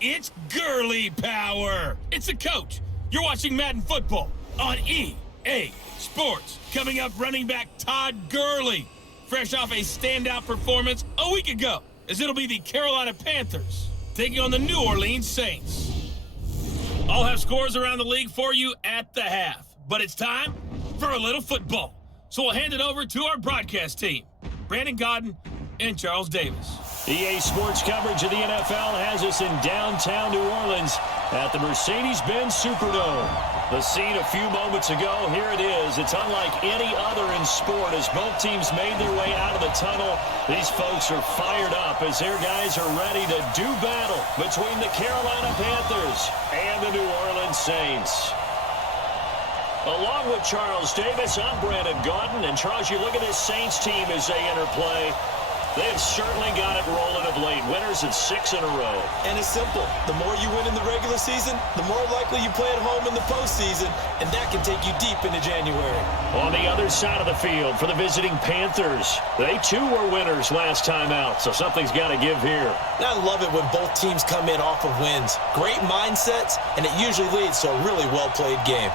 It's Gurley power. It's the coach. You're watching Madden football on EA Sports. Coming up, running back Todd Gurley, fresh off a standout performance a week ago, as it'll be the Carolina Panthers taking on the New Orleans Saints. I'll have scores around the league for you at the half, but it's time for a little football. So we'll hand it over to our broadcast team, Brandon Godden and Charles Davis. EA Sports coverage of the NFL has us in downtown New Orleans at the Mercedes-Benz Superdome. The scene a few moments ago, here it is. It's unlike any other in sport as both teams made their way out of the tunnel. These folks are fired up as their guys are ready to do battle between the Carolina Panthers and the New Orleans Saints. Along with Charles Davis, I'm Brandon Godden. And Charles, you look at this Saints team as they enter play. They've certainly got it rolling of late. Winners of 6 in a row. And it's simple. The more you win in the regular season, the more likely you play at home in the postseason, and that can take you deep into January. On the other side of the field for the visiting Panthers, they too were winners last time out, so something's got to give here. I love it when both teams come in off of wins. Great mindsets, and it usually leads to a really well-played game.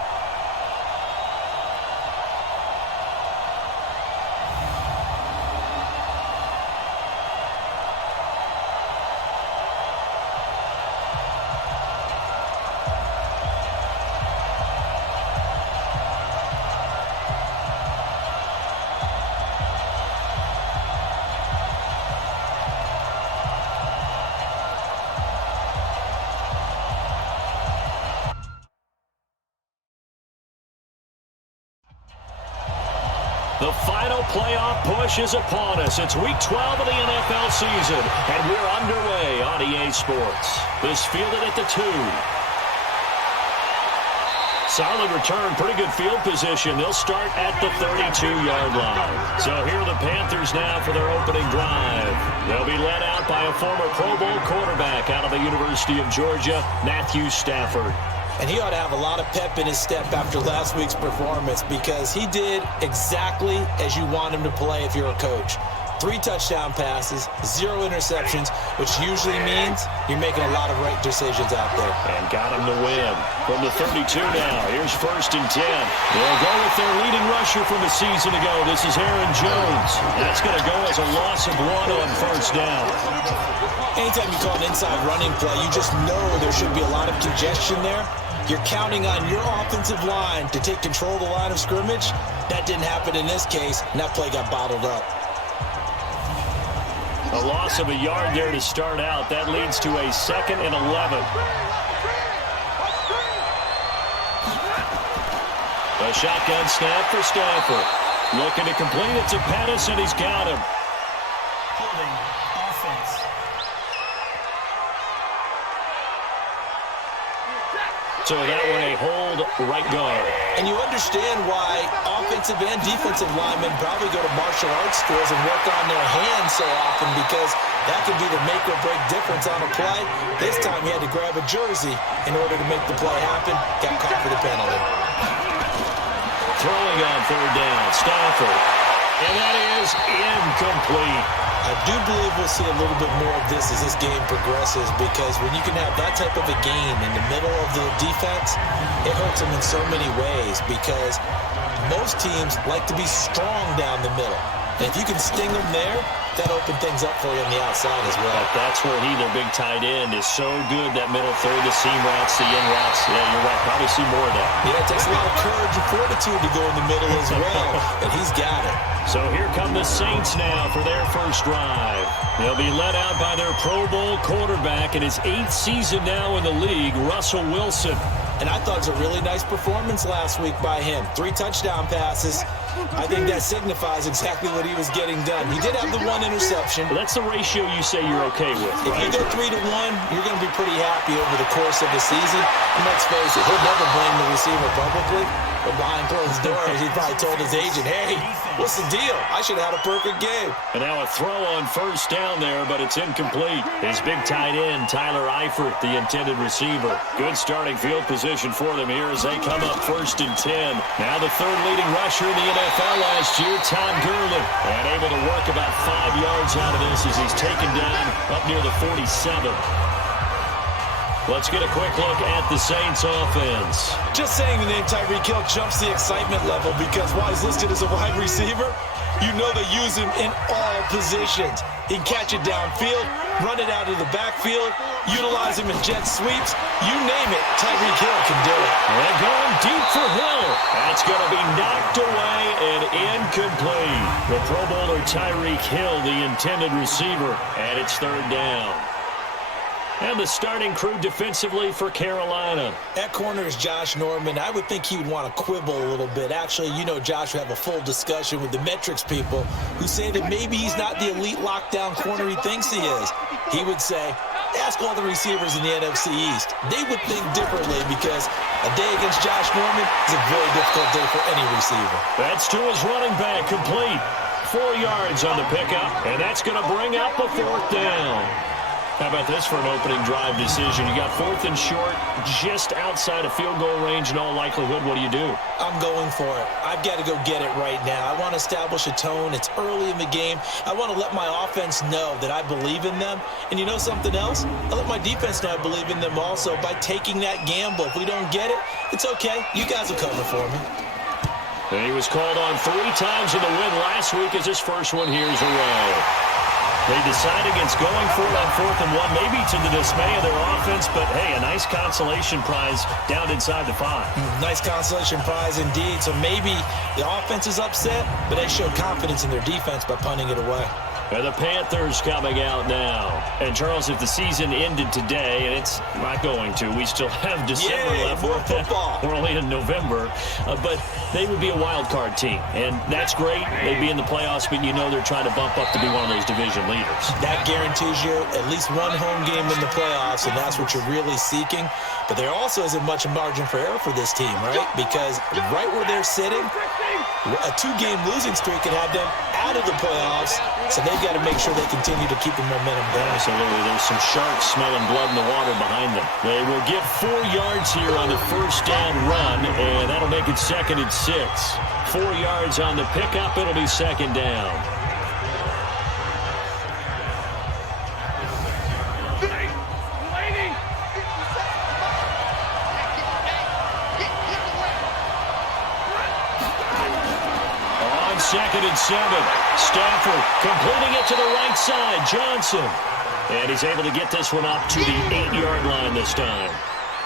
The final playoff push is upon us. It's Week 12 of the NFL season, and we're underway on EA Sports. This fielded at the 2. Solid return, pretty good field position. They'll start at the 32-yard line. So here are the Panthers now for their opening drive. They'll be led out by a former Pro Bowl quarterback out of the University of Georgia, Matthew Stafford. And he ought to have a lot of pep in his step after last week's performance because he did exactly as you want him to play if you're a coach. 3 touchdown passes, 0 interceptions, which usually means you're making a lot of right decisions out there. And got him to win. From the 32 now, here's 1st and 10. They'll go with their leading rusher from a season ago. This is Aaron Jones. That's going to go as a loss of 1 on 1st down. Anytime you call an inside running play, you just know there should be a lot of congestion there. You're counting on your offensive line to take control of the line of scrimmage. That didn't happen in this case, and that play got bottled up. A loss of a yard there to start out. That leads to a 2nd and 11. A shotgun snap for Stafford. Looking to complete it to Pettis, and he's got him. Holding offense. So that one a hold right guard. And you understand why offensive and defensive linemen probably go to martial arts schools and work on their hands so often because that can be the make or break difference on a play. This time he had to grab a jersey in order to make the play happen. Got caught for the penalty. Throwing on 3rd down, Stafford. And that is incomplete. I do believe we'll see a little bit more of this as this game progresses because when you can have that type of a game in the middle of the defense, it hurts them in so many ways because most teams like to be strong down the middle. And if you can sting them there, that opens things up for you on the outside as well. But that's where their big tight end, is so good, that middle third, the seam routes, the in routes. Yeah, you're right. Probably see more of that. Yeah, it takes a lot of courage and fortitude to go in the middle as well, and he's got it. So here come the Saints now for their first drive. They'll be led out by their Pro Bowl quarterback in his 8th season now in the league, Russell Wilson. And I thought it was a really nice performance last week by him. 3 touchdown passes. I think that signifies exactly what he was getting done. He did have the 1 interception. Well, that's the ratio you say you're okay with, If right? you go 3-1, you're going to be pretty happy over the course of the season. And let's face it, he'll never blame the receiver publicly. But behind closed doors, he probably told his agent, hey, what's the deal? I should have had a perfect game. And now a throw on 1st down there, but it's incomplete. His big tight end, Tyler Eifert, the intended receiver. Good starting field position for them here as they come up 1st and 10. Now the 3rd leading rusher in the NFL last year, Todd Gurley. And able to work about 5 yards out of this as he's taken down up near the 47. Let's get a quick look at the Saints offense. Just saying the name Tyreek Hill jumps the excitement level because while he's listed as a wide receiver, you know they use him in all positions. He can catch it downfield, run it out of the backfield, utilize him in jet sweeps. You name it, Tyreek Hill can do it. And going deep for Hill. That's going to be knocked away and incomplete. The Pro Bowler Tyreek Hill, the intended receiver, and it's third down. And the starting crew defensively for Carolina. At corner is Josh Norman. I would think he would want to quibble a little bit. Actually, you know Josh would have a full discussion with the metrics people who say that maybe he's not the elite lockdown corner he thinks he is. He would say, ask all the receivers in the NFC East. They would think differently because a day against Josh Norman is a very difficult day for any receiver. That's to his running back, complete. 4 yards on the pickup, and that's going to bring up a fourth down. How about this for an opening drive decision? You got fourth and short, just outside of field goal range in all likelihood. What do you do? I'm going for it. I've got to go get it right now. I want to establish a tone. It's early in the game. I want to let my offense know that I believe in them. And you know something else? I let my defense know I believe in them also by taking that gamble. If we don't get it, it's okay. You guys will cover for me. And he was called on 3 times in the win last week as his first one here's a row. They decide against going for it on 4th and 1, maybe to the dismay of their offense, but hey, a nice consolation prize down inside the 5. Nice consolation prize indeed. So maybe the offense is upset, but they showed confidence in their defense by punting it away. And the Panthers coming out now. And, Charles, if the season ended today, and it's not going to, we still have December left. More football. We're only in November. But they would be a wild card team. And that's great. They'd be in the playoffs, but you know they're trying to bump up to be one of those division leaders. That guarantees you at least one home game in the playoffs, and that's what you're really seeking. But there also isn't much margin for error for this team, right? Because right where they're sitting, a 2-game losing streak could have them out of the playoffs. So they've got to make sure they continue to keep the momentum going. Absolutely. There's some sharks smelling blood in the water behind them. They will get 4 yards here on the first down run, and that'll make it 2nd and 6. 4 yards on the pickup. It'll be 2nd down. On 2nd and 7. Stafford completing it to the right side. Johnson. And he's able to get this one up to the 8-yard line this time.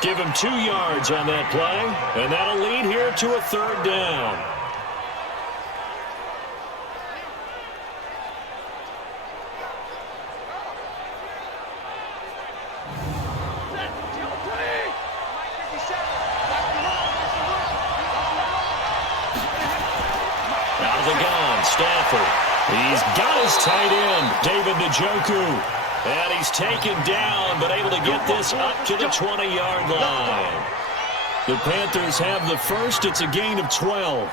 Give him 2 yards on that play. And that'll lead here to a 3rd down. Out of the gun, Stafford. He's got his tight end, David Njoku. And he's taken down, but able to get this up to the 20-yard line. The Panthers have the first. It's a gain of 12.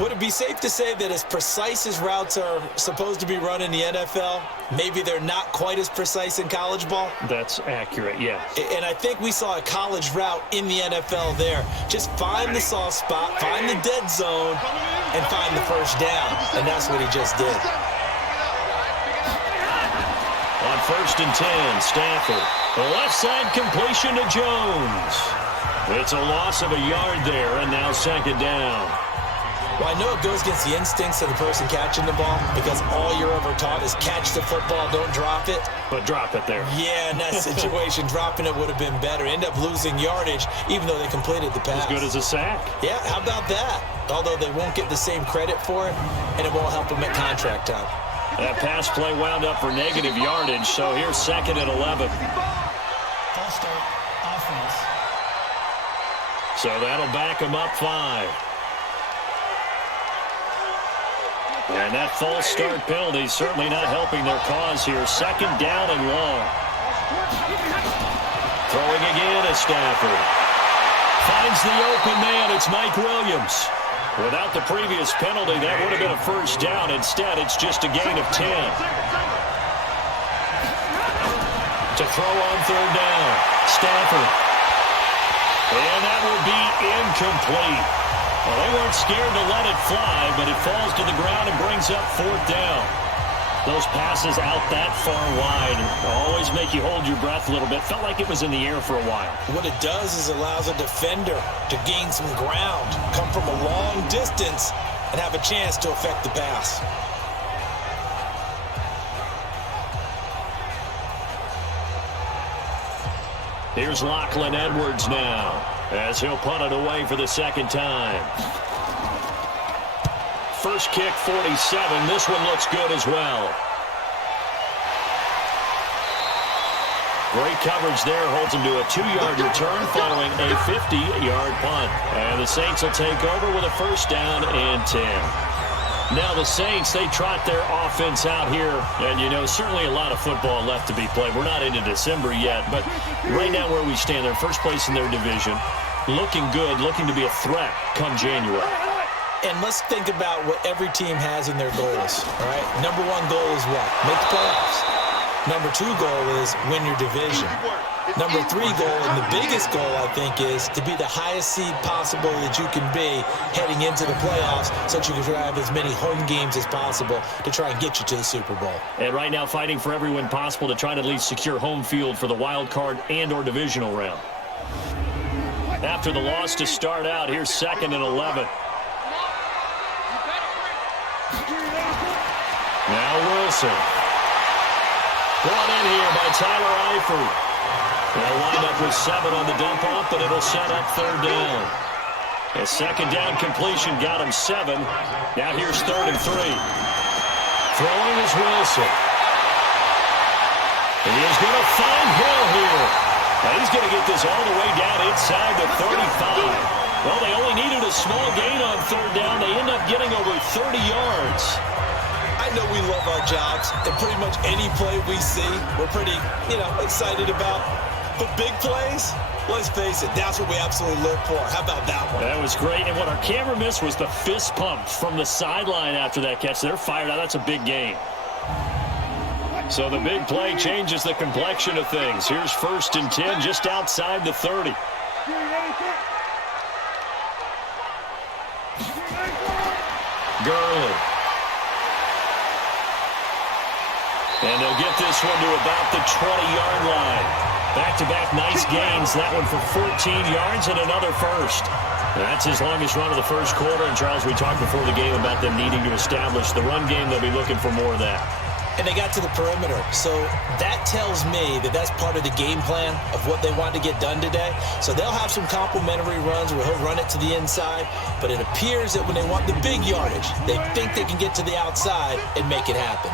Would it be safe to say that as precise as routes are supposed to be run in the NFL, maybe they're not quite as precise in college ball? That's accurate, yeah. And I think we saw a college route in the NFL there. Just find the soft spot, find the dead zone, and find the first down. And that's what he just did. On 1st and 10, Stafford. The left side completion to Jones. It's a loss of a yard there, and now 2nd down. Well, I know it goes against the instincts of the person catching the ball because all you're ever taught is catch the football, don't drop it. But drop it there. Yeah, in that situation, dropping it would have been better. End up losing yardage, even though they completed the pass. As good as a sack. Yeah, how about that? Although they won't get the same credit for it, and it won't help them at contract time. That pass play wound up for negative yardage, so here's 2nd and 11. False start, offense. So that'll back them up 5. And that false start penalty certainly not helping their cause here. 2nd down and long. Throwing again is Stafford. Finds the open man. It's Mike Williams. Without the previous penalty, that would have been a first down. Instead, it's just a gain of 10. To throw on 3rd down. Stafford. And that will be incomplete. Well, they weren't scared to let it fly, but it falls to the ground and brings up 4th down. Those passes out that far wide always make you hold your breath a little bit. Felt like it was in the air for a while. What it does is allows a defender to gain some ground, come from a long distance, and have a chance to affect the pass. Here's Lachlan Edwards now, as he'll punt it away for the second time. First kick, 47. This one looks good as well. Great coverage there. Holds him to a 2-yard return following a 50-yard punt. And the Saints will take over with a first down and 10. Now the Saints, they trot their offense out here. And, you know, certainly a lot of football left to be played. We're not into December yet. But right now where we stand, they're first place in their division. Looking good, looking to be a threat come January. And let's think about what every team has in their goals, all right? Number one goal is what? Make the playoffs. Number two goal is win your division. Number three goal, and the biggest goal, I think, is to be the highest seed possible that you can be heading into the playoffs so that you can have as many home games as possible to try and get you to the Super Bowl. And right now fighting for every win possible to try to at least secure home field for the wild card and or divisional round. After the loss to start out, here's 2nd and 11. Now Wilson. Brought in here by Tyler Eifert. They'll wind up with 7 on the dump off, but it'll set up 3rd down. A second down completion got him 7. Now here's 3rd and 3. Throwing is Wilson. And he's going to find Hill here. Now he's going to get this all the way down inside the 35. Well, they only needed a small gain on 3rd down. They end up getting over 30 yards. I know we love our jobs, and pretty much any play we see, we're pretty, excited about. But big plays, let's face it, that's what we absolutely live for. How about that one? That was great, and what our camera missed was the fist pump from the sideline after that catch. They're fired out. That's a big gain. So the big play changes the complexion of things. Here's 1st and 10 just outside the 30. Gurley. And they'll get this one to about the 20-yard line. Back-to-back nice gains. That one for 14 yards and another first. That's his longest run of the first quarter. And, Charles, we talked before the game about them needing to establish the run game. They'll be looking for more of that. And they got to the perimeter. So that tells me that that's part of the game plan of what they want to get done today. So they'll have some complimentary runs where he'll run it to the inside. But it appears that when they want the big yardage, they think they can get to the outside and make it happen.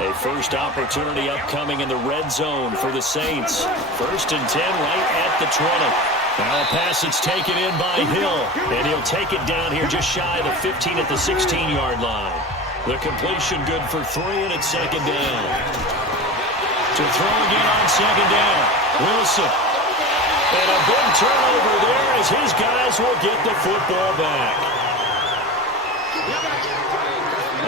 A first opportunity upcoming in the red zone for the Saints. 1st and 10 right at the 20. Now a pass that's taken in by Hill. And he'll take it down here just shy of the 15 at the 16-yard line. The completion good for 3, and it's 2nd down. To throw again on 2nd down. Wilson. And a big turnover there as his guys will get the football back.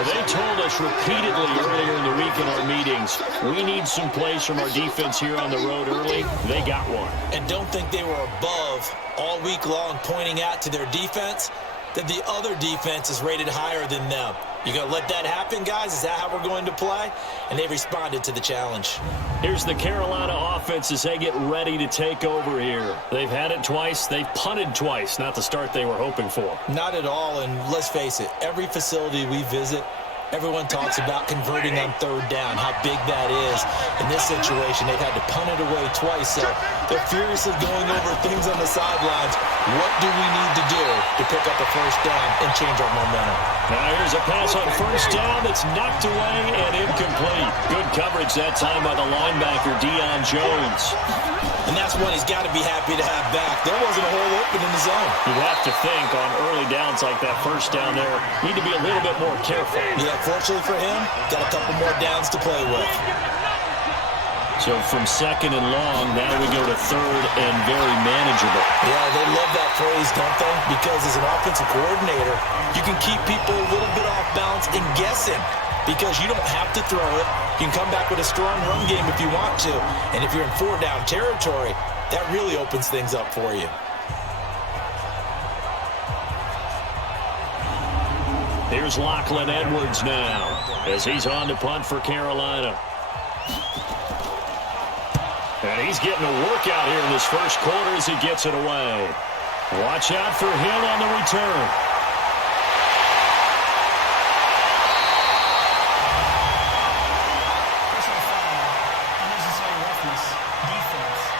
They told us repeatedly earlier in the week in our meetings, we need some plays from our defense here on the road early. They got one. And don't think they were above all week long pointing out to their defense that the other defense is rated higher than them. You going to let that happen, guys? Is that how we're going to play? And they responded to the challenge. Here's the Carolina offense as they get ready to take over here. They've had it twice. They've punted twice. Not the start they were hoping for. Not at all, and let's face it, every facility we visit, everyone talks about converting on 3rd down, how big that is. In this situation, they've had to punt it away twice, so they're furiously going over things on the sidelines. What do we need to do to pick up a first down and change our momentum? Now here's a pass on 1st down that's knocked away and incomplete. Good coverage that time by the linebacker, Deion Jones. And that's one he's got to be happy to have back. There wasn't a hole open in the zone. You have to think on early downs like that 1st down there, need to be a little bit more careful. Yeah, fortunately for him, got a couple more downs to play with. So from 2nd and long, now we go to 3rd and very manageable. Yeah, they love that phrase, don't they? Because as an offensive coordinator, you can keep people a little bit off balance and guessing because you don't have to throw it. You can come back with a strong run game if you want to. And if you're in 4-down territory, that really opens things up for you. Here's Lachlan Edwards now as he's on to punt for Carolina. And he's getting a workout here in this first quarter as he gets it away. Watch out for him on the return. Personal foul. Unnecessary roughness. Defense.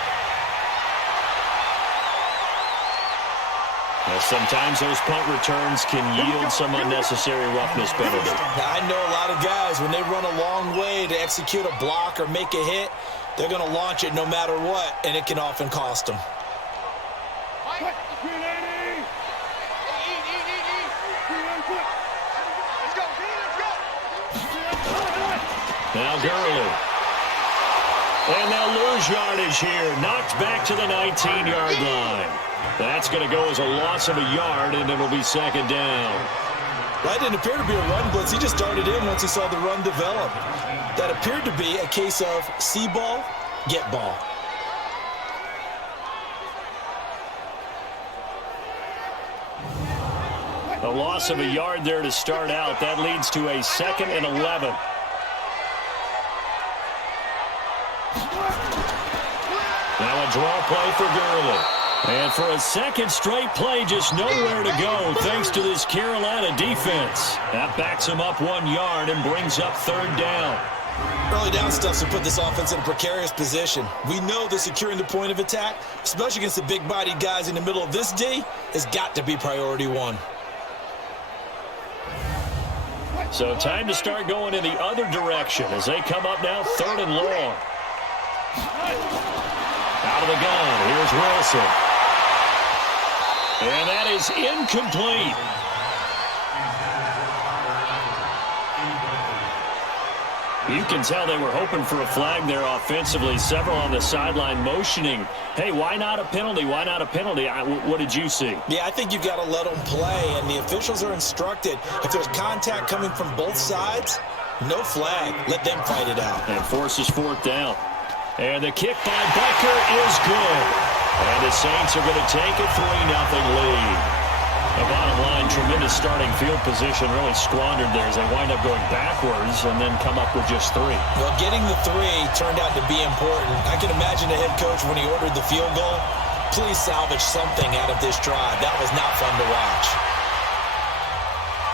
Now, sometimes those punt returns can yield some unnecessary roughness penalty. Now, I know a lot of guys, when they run a long way to execute a block or make a hit, they're going to launch it no matter what, and it can often cost them. Now Gurley. And they'll lose yardage here. Knocked back to the 19-yard line. That's going to go as a loss of a yard, and it'll be second down. That didn't appear to be a run blitz. He just darted in once he saw the run develop. That appeared to be a case of see ball, get ball. A loss of a yard there to start out. That leads to a 2nd and 11. Now a draw play for Gurley. And for a second straight play, just nowhere to go thanks to this Carolina defense. That backs him up 1 yard and brings up third down. Early down stuff to put this offense in a precarious position. We know that securing the point of attack, especially against the big-bodied guys in the middle of this D, has got to be priority one. So time to start going in the other direction as they come up now 3rd and long. Out of the gun, here's Wilson. And that is incomplete. You can tell they were hoping for a flag there offensively. Several on the sideline motioning, hey, why not a penalty? Why not a penalty? What did you see? Yeah, I think you got to let them play, and the officials are instructed. If there's contact coming from both sides, no flag. Let them fight it out. And forces 4th down. And the kick by Becker is good. And the Saints are going to take a 3-0 lead. The bottom line, tremendous starting field position, really squandered there as they wind up going backwards and then come up with just 3. Well, getting the 3 turned out to be important. I can imagine the head coach when he ordered the field goal. Please salvage something out of this drive. That was not fun to watch.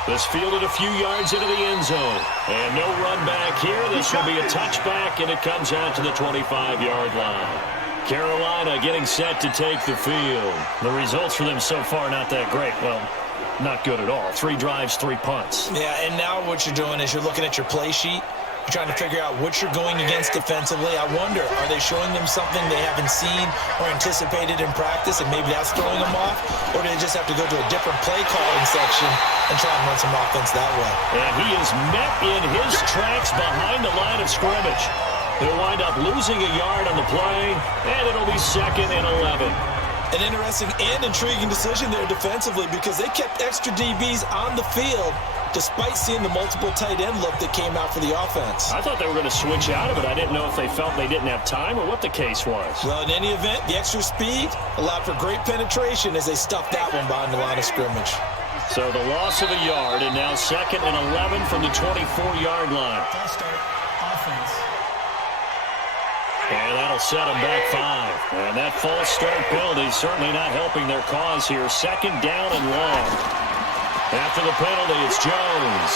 This fielded a few yards into the end zone. And no run back here. This will be a touchback, and it comes out to the 25-yard line. Carolina getting set to take the field. The results for them so far not that great. Well, not good at all. 3 drives, 3 punts. Yeah, and now what you're doing is you're looking at your play sheet. You're trying to figure out what you're going against defensively. I wonder, are they showing them something they haven't seen or anticipated in practice, and maybe that's throwing them off? Or do they just have to go to a different play calling section and try and run some offense that way? And he is met in his tracks behind the line of scrimmage. He'll wind up losing a yard on the play, and it'll be 2nd and 11. An interesting and intriguing decision there defensively because they kept extra DBs on the field despite seeing the multiple tight end look that came out for the offense. I thought they were going to switch out of it. I didn't know if they felt they didn't have time or what the case was. Well, in any event, the extra speed allowed for great penetration as they stuffed that one behind the line of scrimmage. So the loss of a yard, and now 2nd and 11 from the 24-yard line. False start. Offense. And that'll set them back 5. And that false start penalty certainly not helping their cause here. 2nd down and long. After the penalty, it's Jones.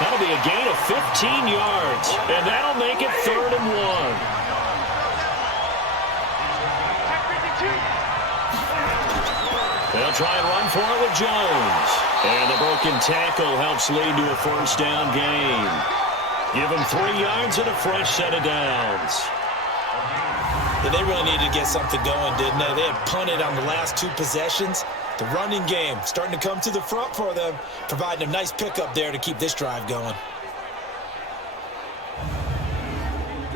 That'll be a gain of 15 yards. And that'll make it 3rd and 1. They'll try and run for it with Jones. And the broken tackle helps lead to a 1st down gain. Give them 3 yards and a fresh set of downs. Yeah, they really needed to get something going, didn't they? They had punted on the last 2 possessions. The running game starting to come to the front for them, providing a nice pickup there to keep this drive going.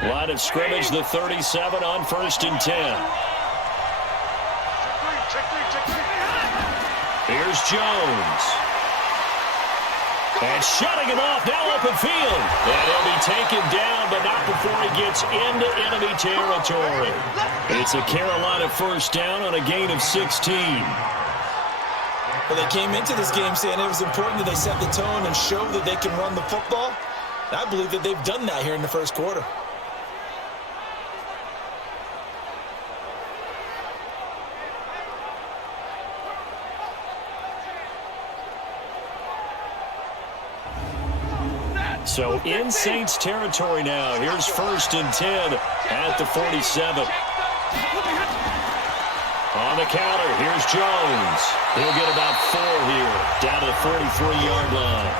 Line of scrimmage, the 37 on 1st and 10. Here's Jones. And shutting him off, now open field. And he'll be taken down, but not before he gets into enemy territory. It's a Carolina 1st down on a gain of 16. Well, they came into this game saying it was important that they set the tone and show that they can run the football. And I believe that they've done that here in the first quarter. So in Saints territory now. Here's 1st and 10 at the 47. On the counter, here's Jones. He'll get about 4 here, down to the 43-yard line.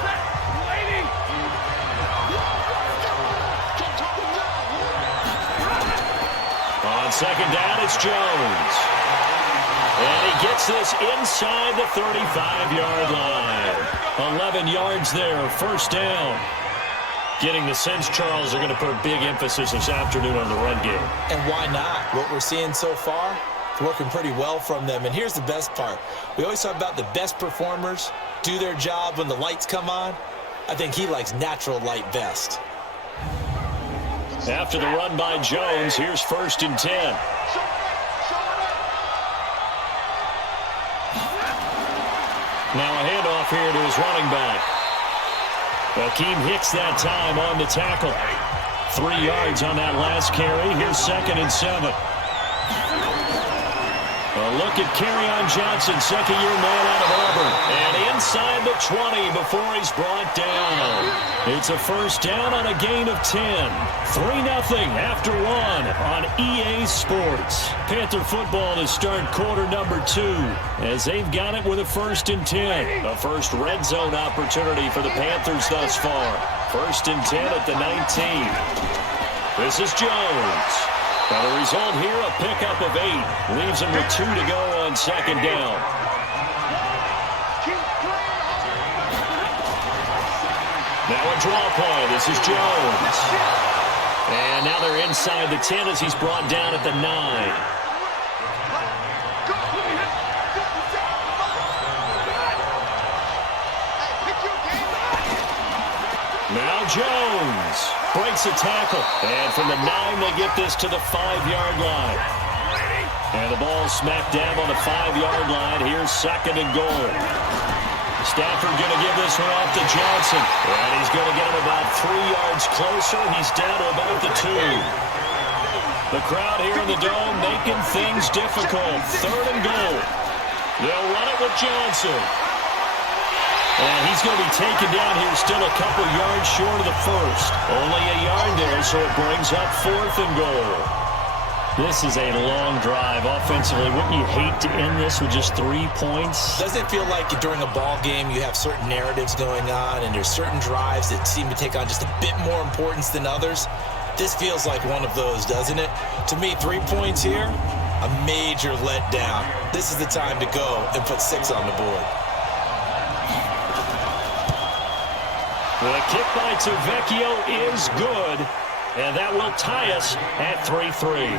On 2nd down, it's Jones. And he gets this inside the 35-yard line. 11 yards there, 1st down. Getting the sense Charles are going to put a big emphasis this afternoon on the run game. And why not? What we're seeing so far, it's working pretty well from them. And here's the best part. We always talk about the best performers do their job when the lights come on. I think he likes natural light best. After the run by Jones, here's 1st and 10. Now a handoff here to his running back. Akeem Hicks that time on the tackle. 3 yards on that last carry. Here's 2nd and 7. A look at Kerryon Johnson, second-year man out of Auburn. And inside the 20 before he's brought down. It's a 1st down on a gain of 10. 3-0 after 1 on EA Sports. Panther football to start quarter number 2 as they've got it with a 1st and 10. A first red zone opportunity for the Panthers thus far. 1st and 10 at the 19. This is Jones. Now the result here, a pickup of 8. Leaves him with 2 to go on 2nd down. Now a draw play. This is Jones. And now they're inside the 10 as he's brought down at the 9. Now Jones breaks a tackle. And from the 9, they get this to the 5-yard line. And the ball smacked down on the 5-yard line. Here's 2nd and goal. Stafford going to give this one off to Johnson. And he's going to get him about 3 yards closer. He's down to about the 2. The crowd here in the Dome making things difficult. 3rd and goal. They'll run it with Johnson. And he's going to be taken down here still a couple yards short of the 1st. Only a yard there, so it brings up 4th and goal. This is a long drive offensively. Wouldn't you hate to end this with just 3 points? Doesn't it feel like during a ball game you have certain narratives going on and there's certain drives that seem to take on just a bit more importance than others? This feels like one of those, doesn't it? To me, 3 points here, a major letdown. This is the time to go and put 6 on the board. The kick by Tavecchio is good, and that will tie us at 3-3.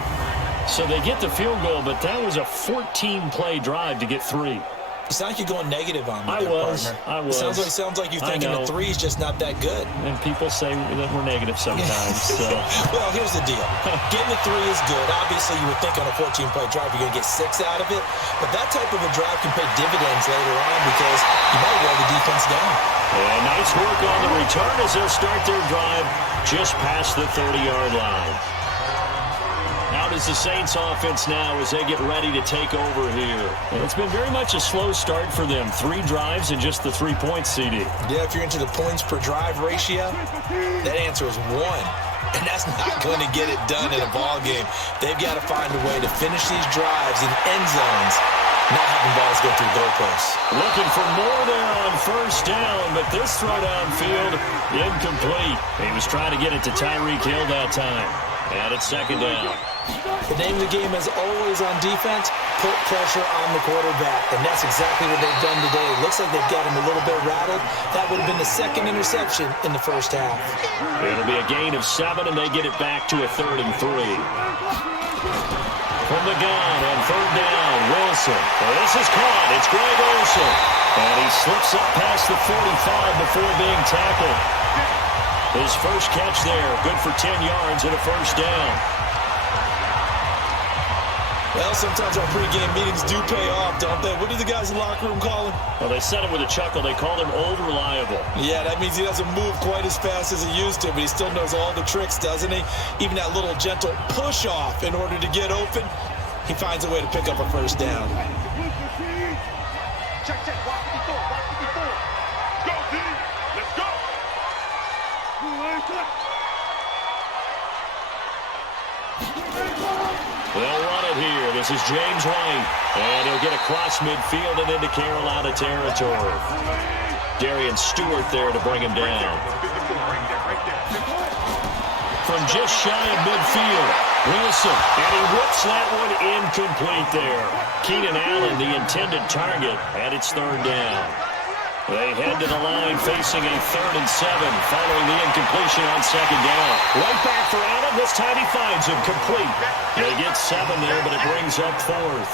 So they get the field goal, but that was a 14-play drive to get 3. It's not like you're going negative on me, I was. Sounds like you're thinking the 3 is just not that good. And people say that we're negative sometimes. So. Well, here's the deal. Getting the 3 is good. Obviously, you would think on a 14-play drive you're going to get 6 out of it. But that type of a drive can pay dividends later on because you might wear the defense down. And nice work on the return as they'll start their drive just past the 30-yard line. Out is the Saints offense now as they get ready to take over here. And it's been very much a slow start for them. 3 drives and just the 3 points, CD. Yeah, if you're into the points per drive ratio, that answer is 1. And that's not going to get it done in a ball game. They've got to find a way to finish these drives in end zones, not having balls go through goalposts. Looking for more there on 1st down, but this throw downfield, incomplete. He was trying to get it to Tyreek Hill that time. And it's 2nd down. The name of the game is always on defense, put pressure on the quarterback. And that's exactly what they've done today. Looks like they've got him a little bit rattled. That would have been the 2nd interception in the first half. It'll be a gain of 7, and they get it back to a 3rd and 3. From the gun on 3rd down, Wilson. Well, this is caught. It's Greg Olsen. And he slips up past the 45 before being tackled. His first catch there, good for 10 yards and a 1st down. Well, sometimes our pregame meetings do pay off, don't they? What do the guys in the locker room call him? Well, they said it with a chuckle. They called him Old Reliable. Yeah, that means he doesn't move quite as fast as he used to, but he still knows all the tricks, doesn't he? Even that little gentle push-off in order to get open, he finds a way to pick up a first down. Check, watch 54. Go, D. Let's go. They'll run it here. This is James White. And he'll get across midfield and into Carolina territory. Darian Stewart there to bring him down. From just shy of midfield, Wilson. And he whips that one incomplete there. Keenan Allen, the intended target, and it's third down. They head to the line facing a 3rd and 7 following the incompletion on second down. Right back for Allen. This time he finds him complete. They get 7 there, but it brings up 4th.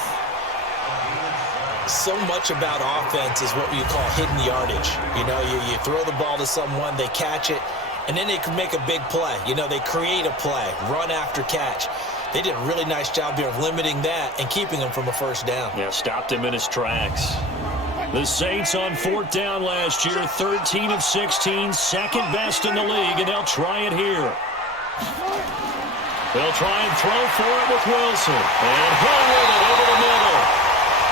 So much about offense is what you call hidden yardage. You know, you throw the ball to someone, they catch it, and then they can make a big play. You know, they create a play, run after catch. They did a really nice job here of limiting that and keeping him from a first down. Yeah, stopped him in his tracks. The Saints on 4th down last year, 13 of 16, second best in the league, and they'll try it here. They'll try and throw for it with Wilson. And Hill with it over the middle.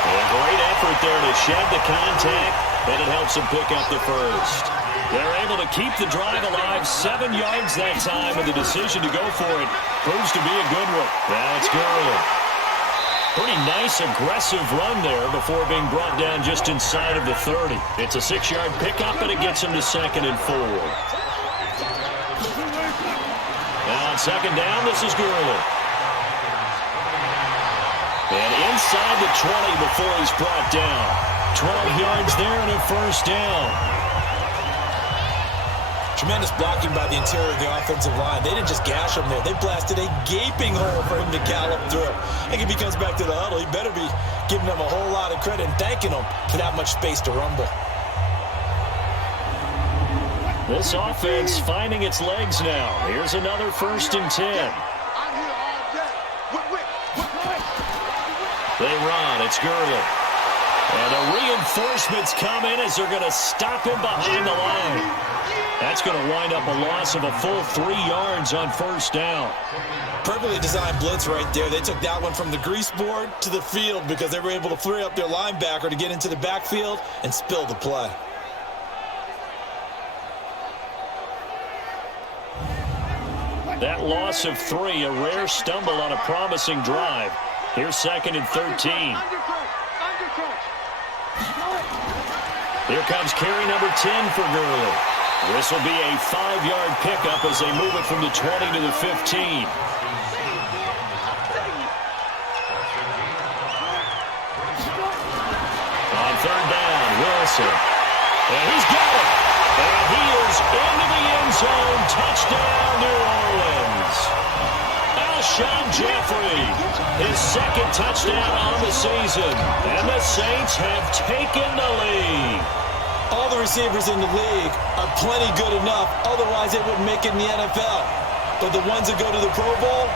A great effort there to shed the contact, and it helps him pick up the first. They're able to keep the drive alive, 7 yards that time, and the decision to go for it proves to be a good one. Now it's Gurley. Pretty nice, aggressive run there before being brought down just inside of the 30. It's a 6-yard pickup, and it gets him to 2nd and 4. Now on second down, this is Gurley. And inside the 20 before he's brought down. 12 yards there and a first down. Tremendous blocking by the interior of the offensive line. They didn't just gash him there. They blasted a gaping hole for him to gallop through. I think if he comes back to the huddle, he better be giving them a whole lot of credit and thanking them for that much space to rumble. This offense finding its legs now. Here's another 1st and 10. They run. It's Gurley. And the reinforcements come in as they're going to stop him behind the line. That's going to wind up a loss of a full 3 yards on first down. Perfectly designed blitz right there. They took that one from the grease board to the field because they were able to flare up their linebacker to get into the backfield and spill the play. That loss of 3, a rare stumble on a promising drive. Here's 2nd and 13. Here comes carry number 10 for Gurley. This will be a 5-yard pickup as they move it from the 20 to the 15. On 3rd down, Wilson. And he's got it. And he is into the end zone. Touchdown, New Orleans. Alshon Jeffrey, his 2nd touchdown on the season. And the Saints have taken the lead. All the receivers in the league are plenty good enough. Otherwise, they wouldn't make it in the NFL. But the ones that go to the Pro Bowl,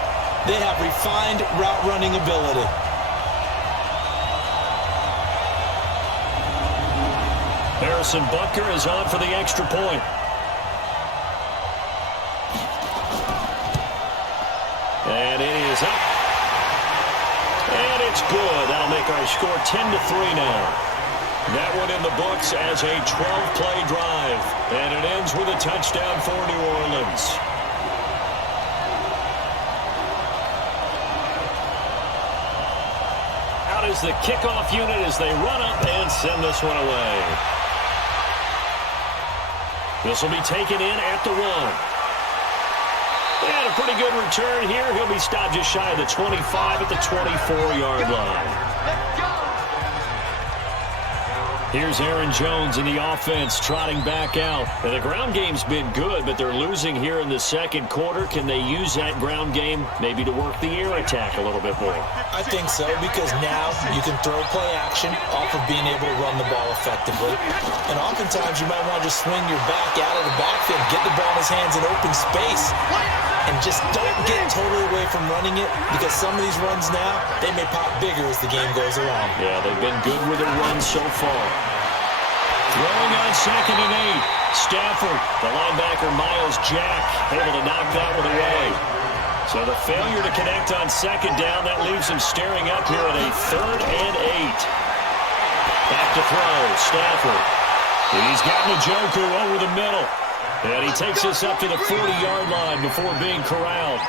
they have refined route running ability. Harrison Butker is on for the extra point. And it is up. And it's good. That'll make our score 10-3 now. That one in the books as a 12-play drive. And it ends with a touchdown for New Orleans. Out is the kickoff unit as they run up and send this one away. This will be taken in at the 1. And a pretty good return here. He'll be stopped just shy of the 25 at the 24-yard line. Here's Aaron Jones in the offense trotting back out. And the ground game's been good, but they're losing here in the second quarter. Can they use that ground game maybe to work the air attack a little bit more? I think so, because now you can throw play action off of being able to run the ball effectively. And oftentimes you might want to just swing your back out of the backfield, get the ball in his hands in open space and just don't get totally away from running it, because some of these runs now, they may pop bigger as the game goes along. Yeah, they've been good with their runs so far. Throwing on 2nd and 8. Stafford, the linebacker Miles Jack, able to knock that one away. So the failure to connect on 2nd down, that leaves him staring up here at a 3rd and 8. Back to throw, Stafford. He's got Njoku over the middle. And he takes us up to the 40-yard line before being corralled.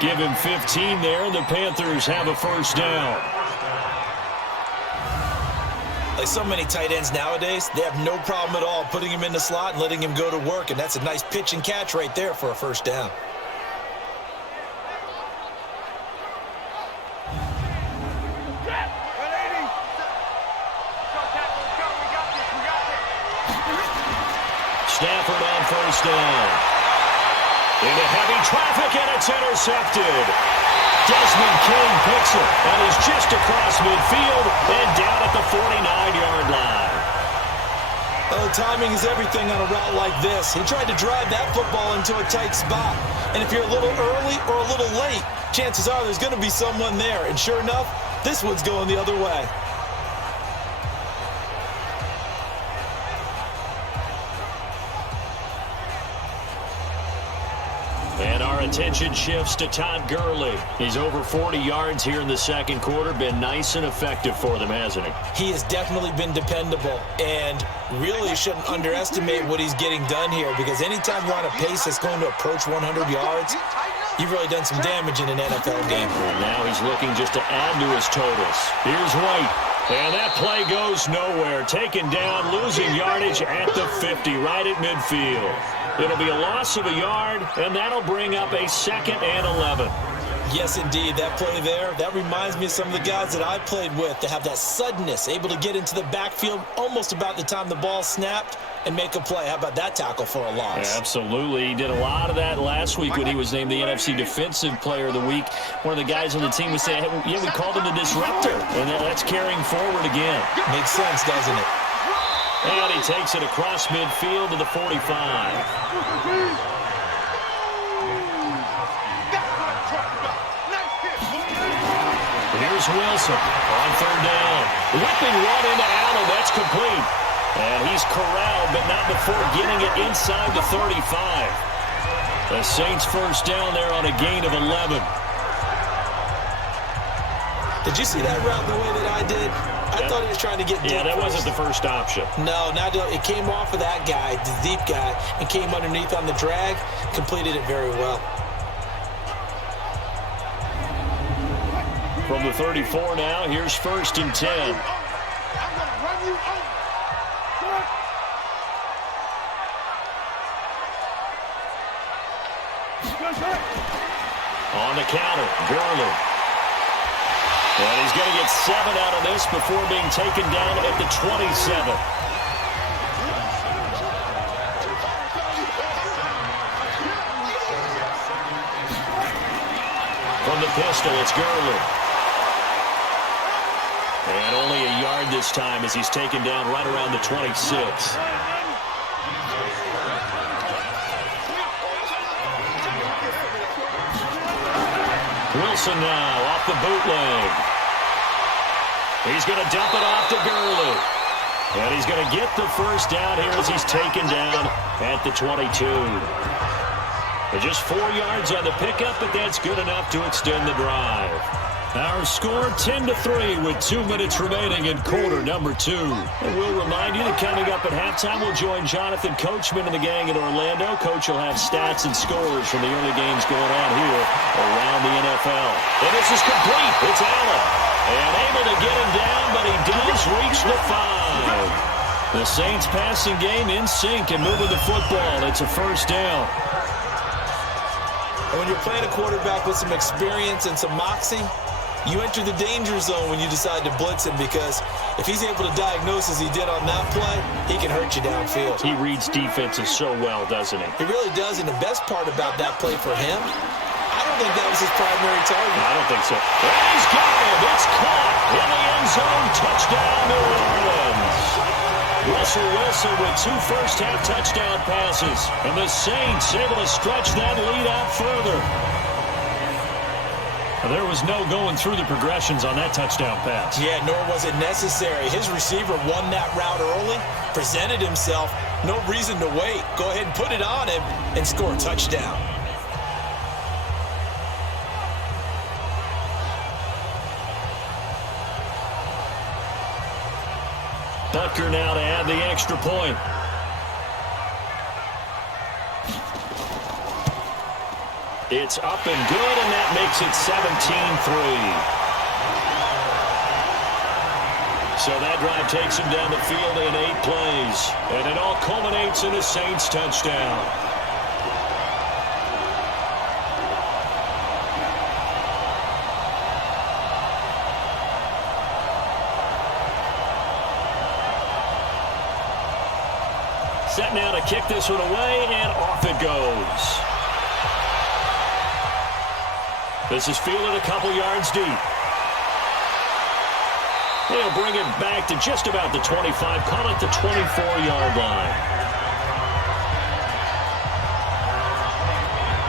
Give him 15 there, and the Panthers have a first down. Like so many tight ends nowadays, they have no problem at all putting him in the slot and letting him go to work, and that's a nice pitch and catch right there for a first down. Stafford on first down. Into heavy traffic, and it's intercepted. Desmond King picks it, and he's just across midfield and down at the 49-yard line. Well, timing is everything on a route like this. He tried to drive that football into a tight spot. And if you're a little early or a little late, chances are there's going to be someone there. And sure enough, this one's going the other way. And our attention shifts to Todd Gurley. He's over 40 yards here in the second quarter. Been nice and effective for them, hasn't he? He has definitely been dependable, and really shouldn't underestimate what he's getting done here, because anytime you're on a pace that's going to approach 100 yards, you've really done some damage in an NFL game. And now he's looking just to add to his totals. Here's White. And that play goes nowhere. Taken down, losing yardage at the 50, right at midfield. It'll be a loss of a yard, and that'll bring up a 2nd and 11. Yes, indeed. That play there, that reminds me of some of the guys that I played with that have that suddenness, able to get into the backfield almost about the time the ball snapped and make a play. How about that tackle for a loss? Yeah, absolutely. He did a lot of that last week when he was named the NFC Defensive Player of the Week. One of the guys on the team was saying, hey, yeah, we called him the disruptor, and that's carrying forward again. Makes sense, doesn't it? And he takes it across midfield to the 45. Here's Wilson on 3rd down. Whipping one into Allen. That's complete. And he's corralled, but not before getting it inside the 35. The Saints first down there on a gain of 11. Did you see that route the way that I did? I thought he was trying to get deep. Yeah, that wasn't the first option. No, it came off of that guy, the deep guy, and came underneath on the drag. Completed it very well. From the 34 now, here's 1st and 10. I'm going to run you over. On the counter, Gurley. And he's going to get 7 out of this before being taken down at the 27. From the pistol, it's Gurley. And only a yard this time as he's taken down right around the 26. Wilson now off the bootleg. He's going to dump it off to Gurley. And he's going to get the first down here as he's taken down at the 22. Just 4 yards on the pickup, but that's good enough to extend the drive. Our score 10-3 with 2 minutes remaining in quarter number 2. And we'll remind you that coming up at halftime, we'll join Jonathan Coachman and the gang in Orlando. Coach will have stats and scores from the early games going on here around the NFL. And this is complete. It's Allen. And able to get him down, but he does reach the 5. The Saints passing game in sync and moving the football. It's a first down. And when you're playing a quarterback with some experience and some moxie, you enter the danger zone when you decide to blitz him, because if he's able to diagnose as he did on that play, he can hurt you downfield. He reads defenses so well, doesn't he? He really does, and the best part about that play for him, I don't think that was his primary target. I don't think so. And he's got him. It's caught in the end zone. Touchdown, New Orleans. Russell Wilson with 2 first-half touchdown passes. And the Saints able to stretch that lead out further. There was no going through the progressions on that touchdown pass. Yeah, nor was it necessary. His receiver won that route early, presented himself. No reason to wait. Go ahead and put it on him and score a touchdown. Butker now to add the extra point. It's up and good, and that makes it 17-3. So that drive takes him down the field in 8 plays. And it all culminates in a Saints touchdown. Set now to kick this one away, and off it goes. This is fielded a couple yards deep. They'll bring it back to just about the 25, call it the 24-yard line.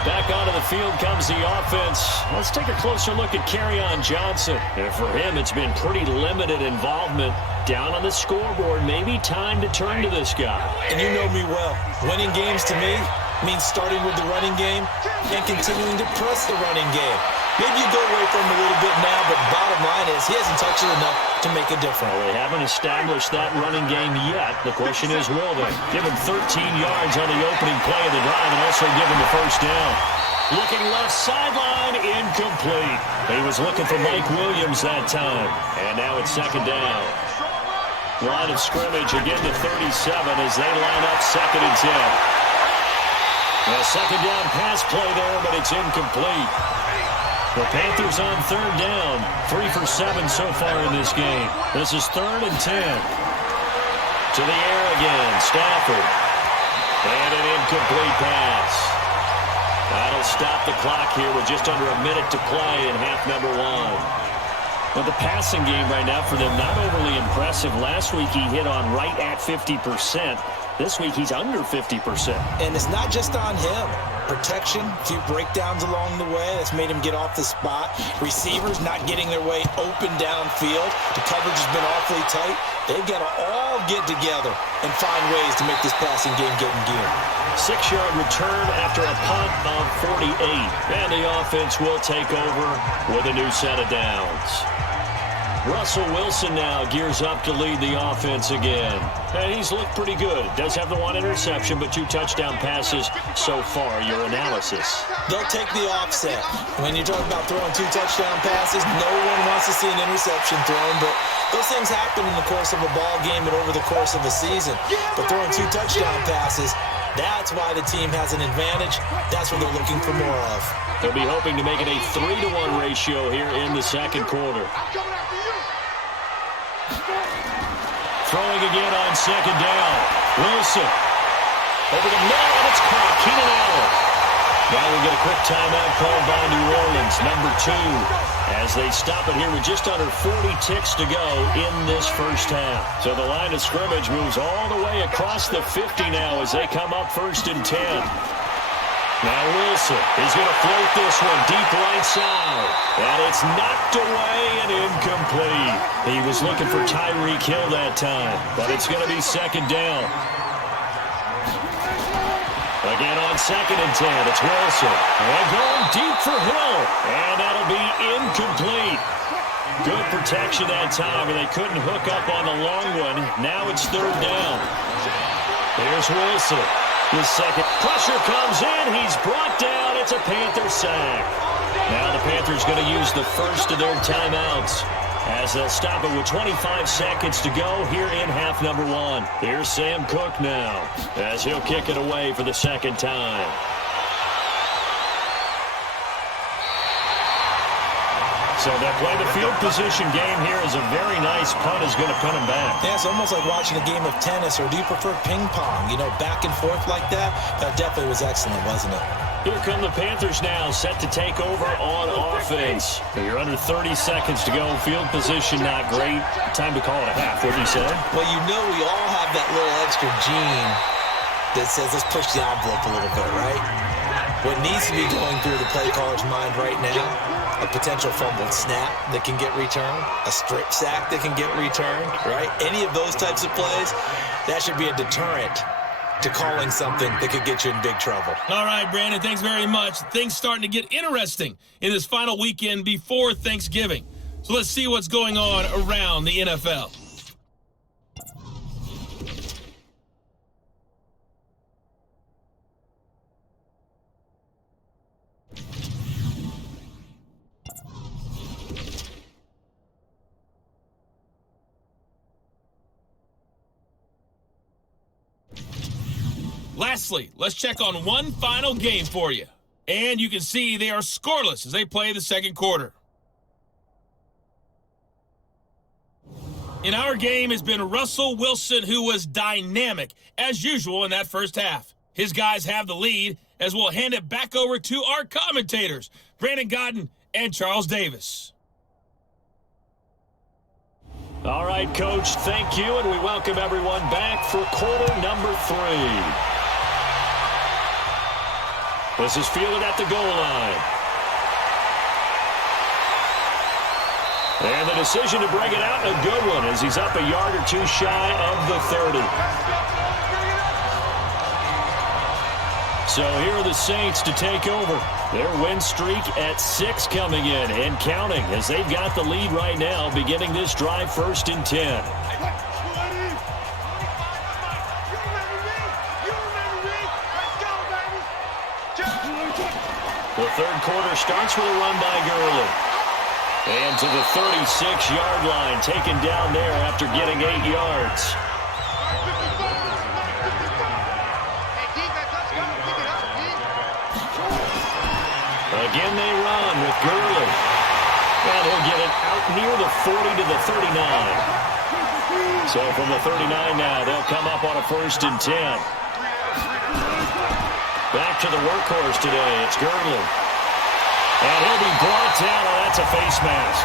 Back onto the field comes the offense. Let's take a closer look at Kerryon Johnson. And for him, it's been pretty limited involvement. Down on the scoreboard, maybe time to turn to this guy. And you know me well. Winning games to me means starting with the running game and continuing to press the running game. Maybe you go away from him a little bit now, but bottom line is he hasn't touched it enough to make a difference. Well, they haven't established that running game yet. The question is, will they? Give him 13 yards on the opening play of the drive and also give him the first down. Looking left sideline, incomplete. He was looking for Mike Williams that time. And now it's second down. Line of scrimmage again to 37 as they line up 2nd and 10. A second down pass play there, but it's incomplete. The Panthers on 3rd down. 3 for 7 so far in this game. This is 3rd and 10. To the air again, Stafford. And an incomplete pass. That'll stop the clock here with just under a minute to play in half number 1. Well, the passing game right now for them, not overly impressive. Last week he hit on right at 50%. This week he's under 50%. And it's not just on him. Protection, a few breakdowns along the way. That's made him get off the spot. Receivers not getting their way open downfield. The coverage has been awfully tight. They've got to all get together and find ways to make this passing game get in gear. 6-yard return after a punt of 48. And the offense will take over with a new set of downs. Russell Wilson now gears up to lead the offense again. And he's looked pretty good. Does have the 1 interception, but 2 touchdown passes so far. Your analysis. They'll take the offset. When you're talking about throwing 2 touchdown passes, no one wants to see an interception thrown, but those things happen in the course of a ball game and over the course of a season. But throwing 2 touchdown passes, that's why the team has an advantage. That's what they're looking for more of. They'll be hoping to make it a 3-to-1 ratio here in the second quarter. Throwing again on 2nd down. Wilson. Over the middle, and it's caught. Keenan Allen. Now we'll get a quick timeout called by New Orleans, number 2, as they stop it here with just under 40 ticks to go in this first half. So the line of scrimmage moves all the way across the 50 now as they come up 1st and 10. Now Wilson is going to float this one deep right side. And it's knocked away and incomplete. He was looking for Tyreek Hill that time, but it's going to be 2nd down. Again on 2nd and 10, it's Wilson. And going deep for Hill, and that'll be incomplete. Good protection that time, and they couldn't hook up on the long one. Now it's 3rd down. Here's Wilson. His second pressure comes in. He's brought down. It's a Panther sack. Now the Panthers going to use the first of their timeouts as they'll stop it with 25 seconds to go here in half number 1. Here's Sam Cook now as he'll kick it away for the 2nd time. So they'll play the field position game here as a very nice punt is going to put him back. Yeah, it's almost like watching a game of tennis, or do you prefer ping pong? You know, back and forth like that? That definitely was excellent, wasn't it? Here come the Panthers now, set to take over on offense. You're under 30 seconds to go. Field position not great. Time to call it a half. What do you say? Well, you know we all have that little extra gene that says let's push the envelope a little bit, right? What needs to be going through the play caller's mind right now, a potential fumbled snap that can get returned, a strip sack that can get returned, right? Any of those types of plays, that should be a deterrent to calling something that could get you in big trouble. All right, Brandon, thanks very much. Things starting to get interesting in this final weekend before Thanksgiving. So let's see what's going on around the NFL. Lastly, let's check on one final game for you. And you can see they are scoreless as they play the second quarter. In our game has been Russell Wilson, who was dynamic, as usual, in that first half. His guys have the lead, as we'll hand it back over to our commentators, Brandon Godden and Charles Davis. All right, Coach, thank you, and we welcome everyone back for quarter number 3. This is fielded at the goal line. And the decision to bring it out, a good one, as he's up a yard or two shy of the 30. So here are the Saints to take over. Their win streak at 6 coming in and counting, as they've got the lead right now, beginning this drive 1st and 10. The third quarter starts with a run by Gurley. And to the 36-yard line, taken down there after getting 8 yards. Again they run with Gurley. And he'll get it out near the 40 to the 39. So from the 39 now, they'll come up on a 1st and 10. Back to the workhorse today. It's Gurley. And he'll be brought down. Oh, that's a face mask.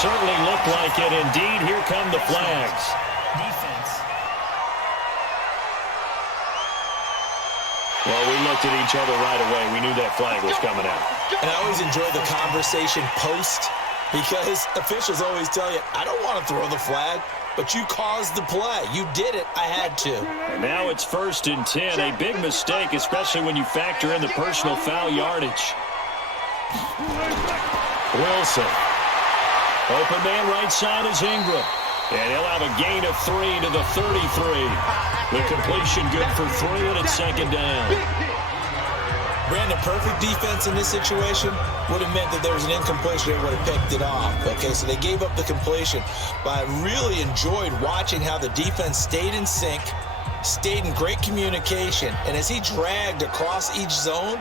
Certainly looked like it. Indeed, here come the flags. Defense. Well, we looked at each other right away. We knew that flag was coming out. And I always enjoy the conversation post, because officials always tell you, I don't want to throw the flag, but you caused the play. You did it. I had to. And now it's 1st and 10. A big mistake, especially when you factor in the personal foul yardage. Wilson. Open man right side is Ingram. And he'll have a gain of 3 to the 33. The completion good for 3, and it's 2nd down. Brandon, perfect defense in this situation would have meant that there was an incompletion. They would have picked it off. Okay, so they gave up the completion. But I really enjoyed watching how the defense stayed in sync, stayed in great communication. And as he dragged across each zone,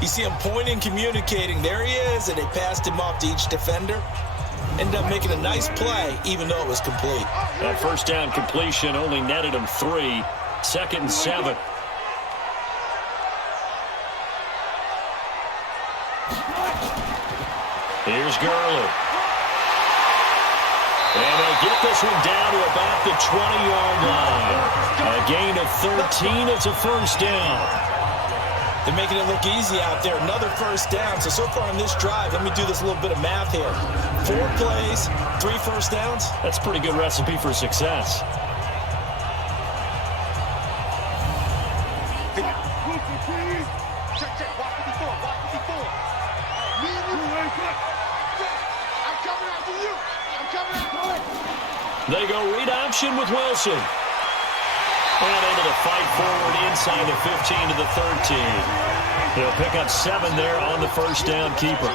you see him pointing, communicating. There he is, and they passed him off to each defender. Ended up making a nice play, even though it was complete. That 1st down completion only netted him 3. 2nd and 7. Here's Gurley. And they'll get this one down to about the 20-yard line. A gain of 13. It's a 1st down. They're making it look easy out there. Another 1st down. So far on this drive, let me do this little bit of math here. 4 plays, 3 1st downs. That's a pretty good recipe for success. They go read option with Wilson. And able to fight forward inside the 15 to the 13. He'll pick up 7 there on the 1st down keeper.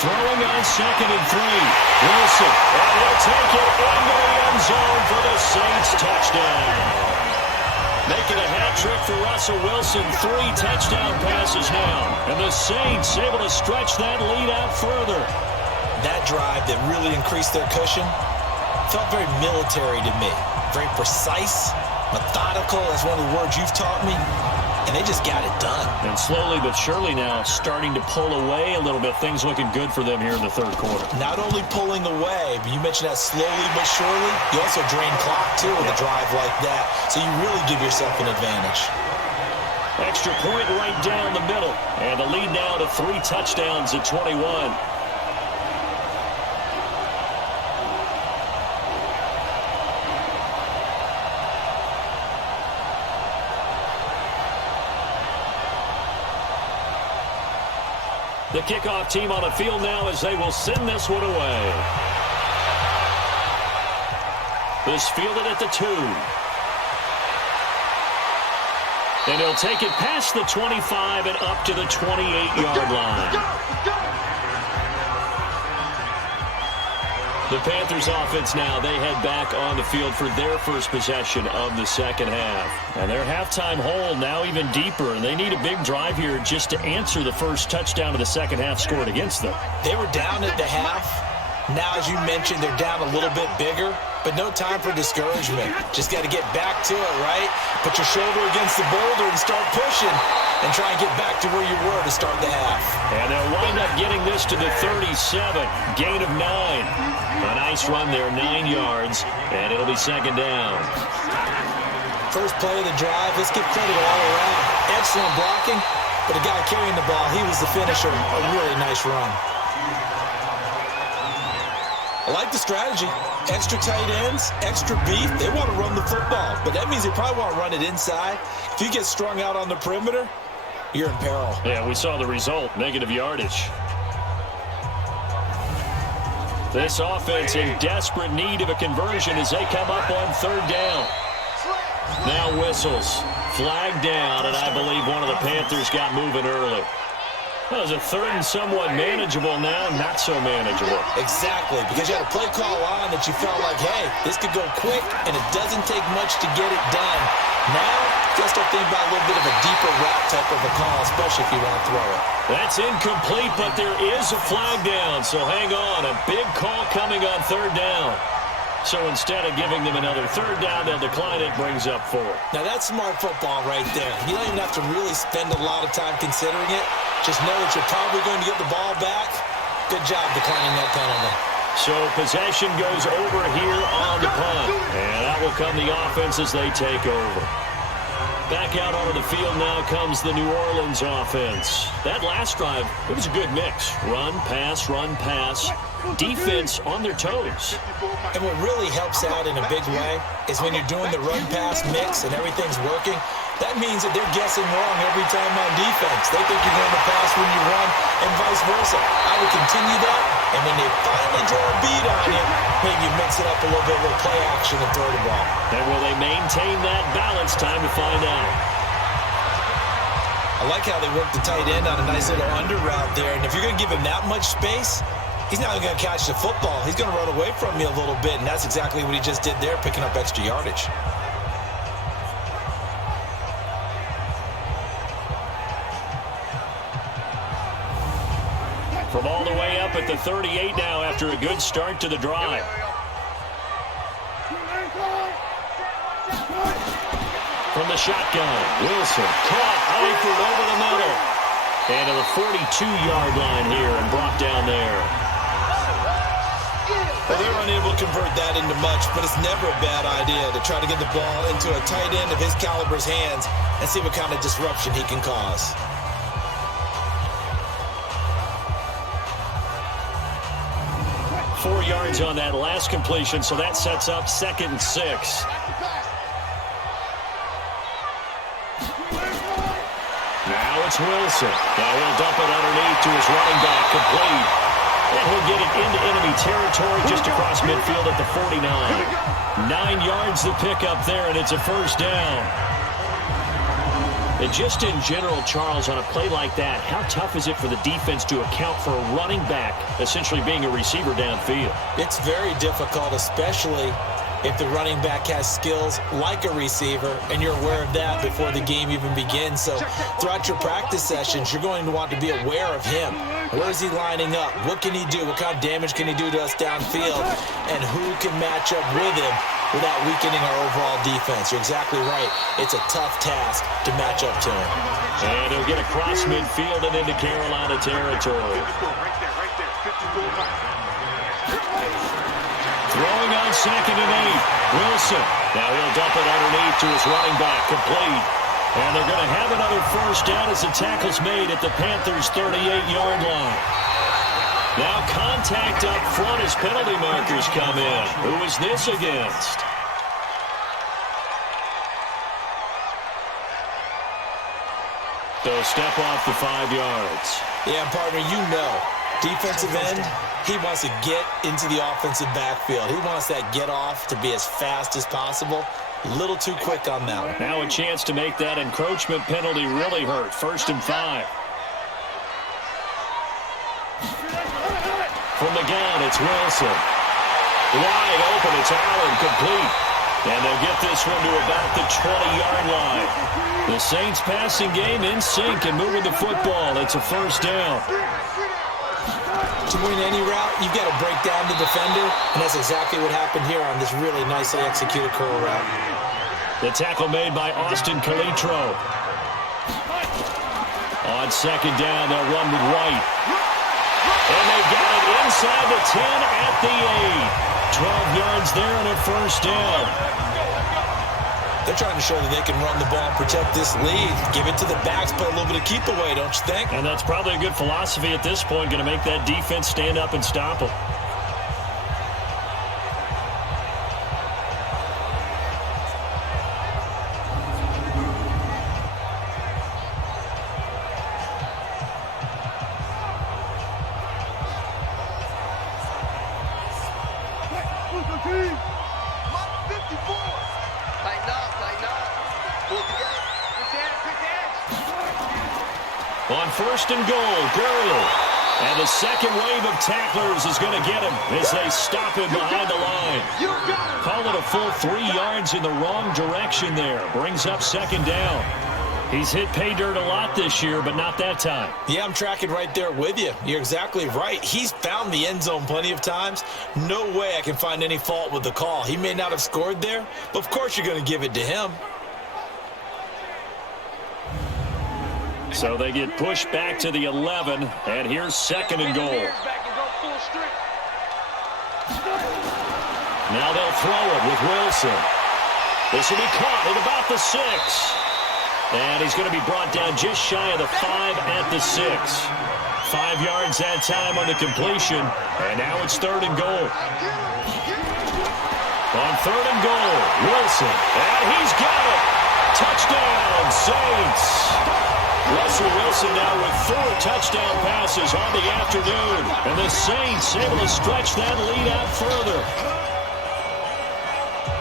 Throwing on 2nd and 3. Wilson. And he'll take it into the end zone for the Saints touchdown. Making a hat trick for Russell Wilson. 3 touchdown passes now. And the Saints able to stretch that lead out further. That drive that really increased their cushion felt very military to me. Very precise, methodical. That's one of the words you've taught me. and they just got it done. And slowly but surely now starting to pull away a little bit. Things looking good for them here in the third quarter. Not only pulling away, but you mentioned that slowly but surely, you also drain clock, too, with a drive like that. So you really give yourself an advantage. Extra point right down the middle. And the lead now to 3 touchdowns at 21. The kickoff team on the field now as they will send this one away. This fielded at the 2. And he'll take it past the 25 and up to the 28-yard line. The Panthers offense now, they head back on the field for their first possession of the second half. And their halftime hole now even deeper, and they need a big drive here just to answer the first touchdown of the second half scored against them. They were down at the half. Now, as you mentioned, they're down a little bit bigger, but no time for discouragement. Just got to get back to it, right? Put your shoulder against the boulder and start pushing and try and get back to where you were to start the half. And they'll wind up getting this to the 37, gain of 9. A nice run there, 9 yards, and it'll be second down. First play of the drive, let's give credit all around. Excellent blocking, but the guy carrying the ball, he was the finisher. A really nice run. I like the strategy. Extra tight ends, extra beef. They want to run the football, but that means they probably want to run it inside. If you get strung out on the perimeter, you're in peril. Yeah, we saw the result, negative yardage. This offense in desperate need of a conversion as they come up on third down. Now whistles. Flag down, and I believe one of the Panthers got moving early. That was a third and somewhat manageable now, not so manageable. Exactly, because you had a play call on that you felt like, hey, this could go quick, and it doesn't take much to get it done. Now, you got to start thinking about a little bit of a deeper route type of a call, especially if you want to throw it. That's incomplete, but there is a flag down, so hang on. A big call coming on third down. So instead of giving them another third down, they'll decline it, brings up 4. Now, that's smart football right there. You don't even have to really spend a lot of time considering it. Just know that you're probably going to get the ball back. Good job declining that penalty. So possession goes over here on the punt. And that will come the offense as they take over. Back out onto the field now comes the New Orleans offense. That last drive, it was a good mix. Run, pass, defense on their toes. And what really helps out in a big way is when you're doing the run-pass mix and everything's working, that means that they're guessing wrong every time on defense. They think you're going to pass when you run and vice versa. I would continue that, and when they finally draw a beat on you, maybe mix it up a little bit with play action and throw the ball. And will they maintain that balance? Time to find out. I like how they work the tight end on a nice little under route there, and if you're going to give him that much space, he's not going to catch the football. He's going to run away from you a little bit, and that's exactly what he just did there, picking up extra yardage. From all the way up at the 38 now after a good start to the drive. From the shotgun, Wilson caught Eifert over the middle. And to the 42-yard line here and brought down there. Well, they were unable to convert that into much, but it's never a bad idea to try to get the ball into a tight end of his caliber's hands and see what kind of disruption he can cause. Four yards on that last completion, so that sets up 2nd and 6. Now it's Wilson. Now he'll dump it underneath to his running back, complete. And he'll get it into enemy territory just across midfield at the 49. 9 yards to pick up there, and it's a first down. And just in general, Charles, on a play like that, how tough is it for the defense to account for a running back essentially being a receiver downfield? It's very difficult, especially if the running back has skills like a receiver, and you're aware of that before the game even begins. So throughout your practice sessions, you're going to want to be aware of him. Where is he lining up? What can he do? What kind of damage can he do to us downfield? And who can match up with him without weakening our overall defense. You're exactly right. It's a tough task to match up to him. And he'll get across midfield and into Carolina territory. Throwing on 2nd and 8. Wilson. Now he'll dump it underneath to his running back. Complete. And they're going to have another first down as the tackle's made at the Panthers' 38-yard line. Now contact up front as penalty markers come in. Who is this against? So step off the 5 yards. Yeah, partner, you know, defensive end, he wants to get into the offensive backfield. He wants that get off to be as fast as possible. A little too quick on that one. Now a chance to make that encroachment penalty really hurt. 1st and 5. From the gun, it's Wilson. Wide open, it's Allen, complete. And they'll get this one to about the 20-yard line. The Saints passing game in sync and moving the football. It's a first down. To win any route, you've got to break down the defender, and that's exactly what happened here on this really nicely executed curl route. The tackle made by Austin Calitro. On 2nd down, they'll run with White. And they've got it inside the 10 at the 8. 12 yards there and a first down. They're trying to show that they can run the ball and protect this lead. Give it to the backs, put a little bit of keep away, don't you think? And that's probably a good philosophy at this point, going to make that defense stand up and stop them. On 1st and goal, Gurley. And the second wave of tacklers is going to get him as they stop him behind the line. Call it a full 3 yards in the wrong direction there. Brings up 2nd down. He's hit pay dirt a lot this year, but not that time. Yeah, I'm tracking right there with you. You're exactly right. He's found the end zone plenty of times. No way I can find any fault with the call. He may not have scored there, but of course you're going to give it to him. So they get pushed back to the 11, and here's 2nd and goal. Now they'll throw it with Wilson. This will be caught at about the 6. And he's going to be brought down just shy of the 5 at the 6. 5 yards that time on the completion, and now it's 3rd and goal. On 3rd and goal, Wilson, and he's got it. Touchdown, Saints. Russell Wilson now with 4 touchdown passes on the afternoon. And the Saints able to stretch that lead out further.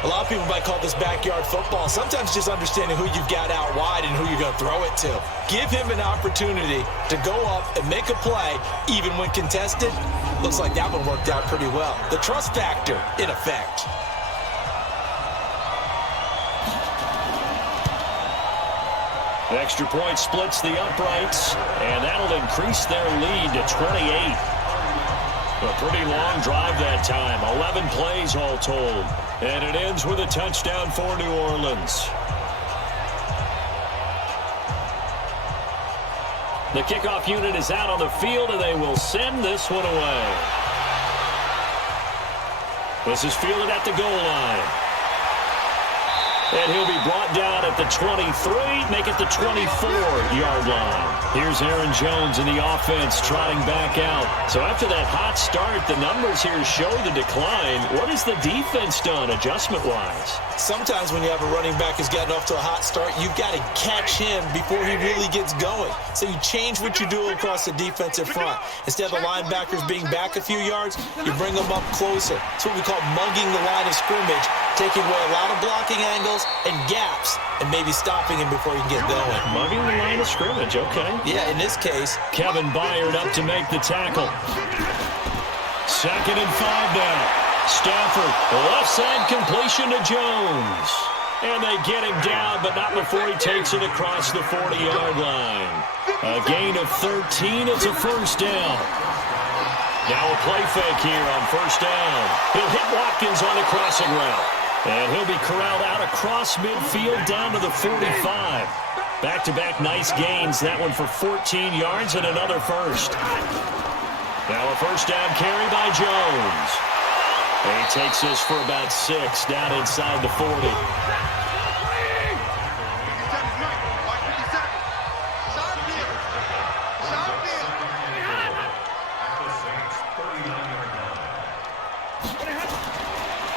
A lot of people might call this backyard football. Sometimes just understanding who you've got out wide and who you're going to throw it to. Give him an opportunity to go up and make a play, even when contested. Looks like that one worked out pretty well. The trust factor in effect. The extra point splits the uprights, and that'll increase their lead to 28. A pretty long drive that time, 11 plays all told. And it ends with a touchdown for New Orleans. The kickoff unit is out on the field, and they will send this one away. This is fielded at the goal line. And he'll be brought down at the 23, make it the 24-yard line. Here's Aaron Jones in the offense trotting back out. So after that hot start, the numbers here show the decline. What has the defense done adjustment-wise? Sometimes when you have a running back who's gotten off to a hot start, you've got to catch him before he really gets going. So you change what you do across the defensive front. Instead of the linebackers being back a few yards, you bring them up closer. It's what we call mugging the line of scrimmage, taking away a lot of blocking angles and gaps, and maybe stopping him before he can get going. Mugging the line of scrimmage, okay. Yeah, in this case. Kevin Byard up to make the tackle. 2nd and 5 now. Stafford, left side completion to Jones. And they get him down, but not before he takes it across the 40-yard line. A gain of 13, it's a first down. Now a play fake here on first down. He'll hit Watkins on the crossing route. And he'll be corralled out across midfield down to the 45. Back-to-back nice gains. That one for 14 yards and another first. Now a first down carry by Jones. He takes this for about 6 down inside the 40.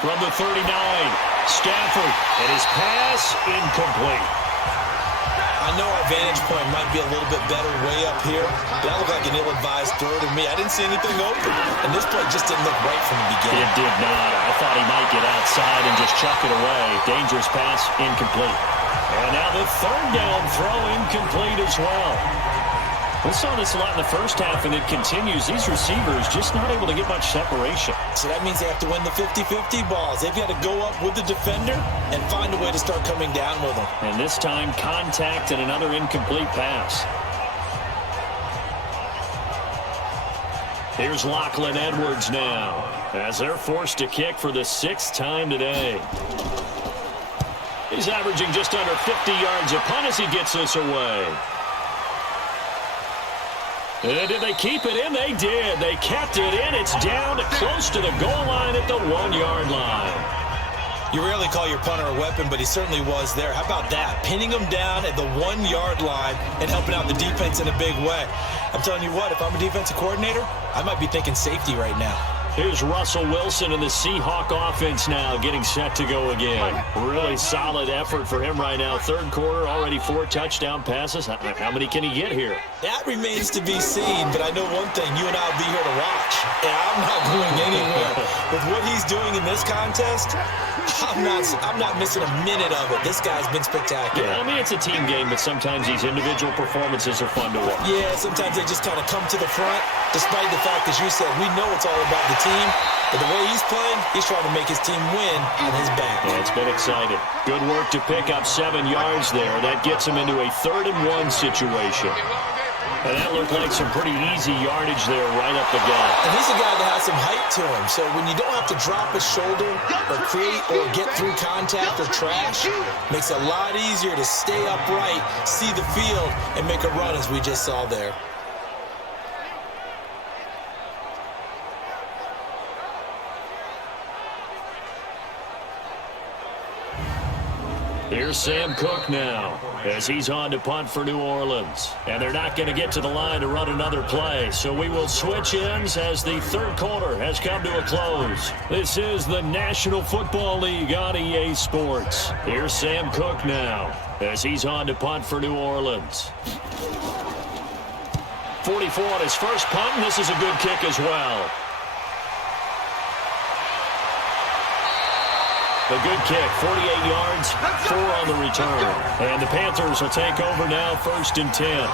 From the 39, Stafford, and his pass incomplete. I know our vantage point might be a little bit better way up here, but that looked like an ill-advised throw to me. I didn't see anything open, and this play just didn't look right from the beginning. It did not. I thought he might get outside and just chuck it away. Dangerous pass, incomplete. And now the third down throw incomplete as well. We saw this a lot in the first half, and it continues. These receivers just not able to get much separation. So that means they have to win the 50-50 balls. They've got to go up with the defender and find a way to start coming down with them. And this time, contact and another incomplete pass. Here's Lachlan Edwards now, as they're forced to kick for the 6th time today. He's averaging just under 50 yards a punt as he gets this away. And did they keep it in? They did. They kept it in. It's down close to the goal line at the 1-yard line. You rarely call your punter a weapon, but he certainly was there. How about that? Pinning him down at the 1-yard line and helping out the defense in a big way. I'm telling you what, if I'm a defensive coordinator, I might be thinking safety right now. Here's Russell Wilson in the Seahawk offense now getting set to go again. Really solid effort for him right now. Third quarter, already 4 touchdown passes. How many can he get here? That remains to be seen, but I know one thing. You and I will be here to watch, and I'm not going anywhere. With what he's doing in this contest, I'm not missing a minute of it. This guy's been spectacular. Yeah, I mean, it's a team game, but sometimes these individual performances are fun to watch. Yeah, sometimes they just kind of come to the front, despite the fact, as you said, we know it's all about the team, but the way he's playing, he's trying to make his team win on his back. Yeah, it's been exciting. Good work to pick up 7 yards there. That gets him into a 3rd-and-1 situation. And that looked like some pretty easy yardage there right up the gut. And he's a guy that has some height to him, so when you don't have to drop his shoulder or create or get through contact or trash, makes it a lot easier to stay upright, see the field, and make a run as we just saw there. Here's Sam Cook now as he's on to punt for New Orleans. And they're not going to get to the line to run another play. So we will switch ends as the 3rd quarter has come to a close. This is the National Football League on EA Sports. Here's Sam Cook now as he's on to punt for New Orleans. 44 on his first punt, and this is a good kick as well. A good kick, 48 yards, 4 on the return. And the Panthers will take over now, 1st and 10.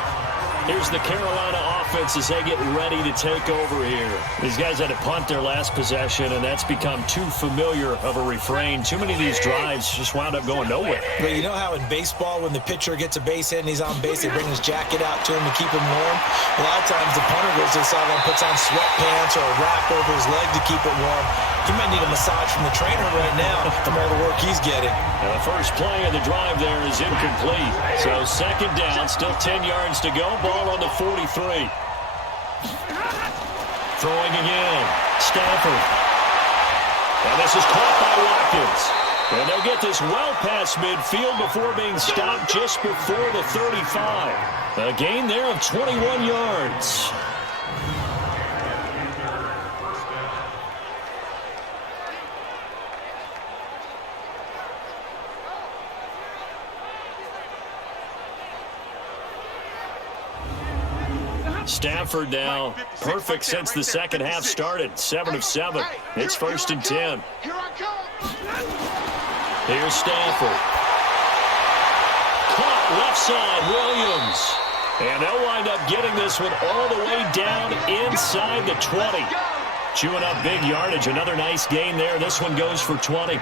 Here's the Carolina offense as they get ready to take over here. These guys had to punt their last possession, and that's become too familiar of a refrain. Too many of these drives just wound up going nowhere. But you know how in baseball, when the pitcher gets a base hit and he's on base, they bring his jacket out to him to keep him warm? A lot of times the punter goes to the sideline, puts on sweatpants or a wrap over his leg to keep it warm. He might need a massage from the trainer right now from all the work he's getting. Now the first play of the drive there is incomplete. So 2nd down, still 10 yards to go. Ball on the 43. Throwing again. Stafford. And this is caught by Watkins. And they'll get this well past midfield before being stopped just before the 35. A gain there of 21 yards. Stafford now perfect since the second half started. 7 of 7. It's 1st and 10. Here's Stafford. Caught left side, Williams. And they'll wind up getting this one all the way down inside the 20. Chewing up big yardage. Another nice gain there. This one goes for 20.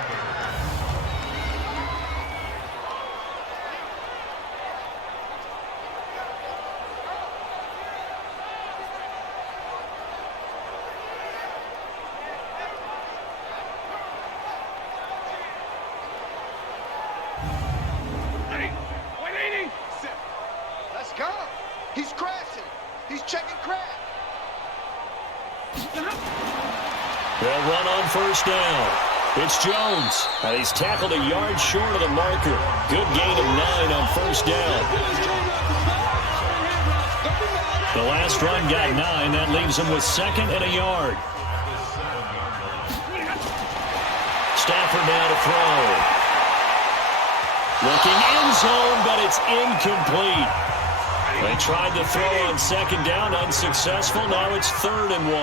He's crashing. He's checking crash. They'll run on first down. It's Jones, and he's tackled a yard short of the marker. Good gain of 9 on first down. The last run got 9. That leaves him with 2nd and a yard. Stafford now to throw. Looking end zone, but it's incomplete. They tried to throw on 2nd down, unsuccessful. Now it's 3rd and 1.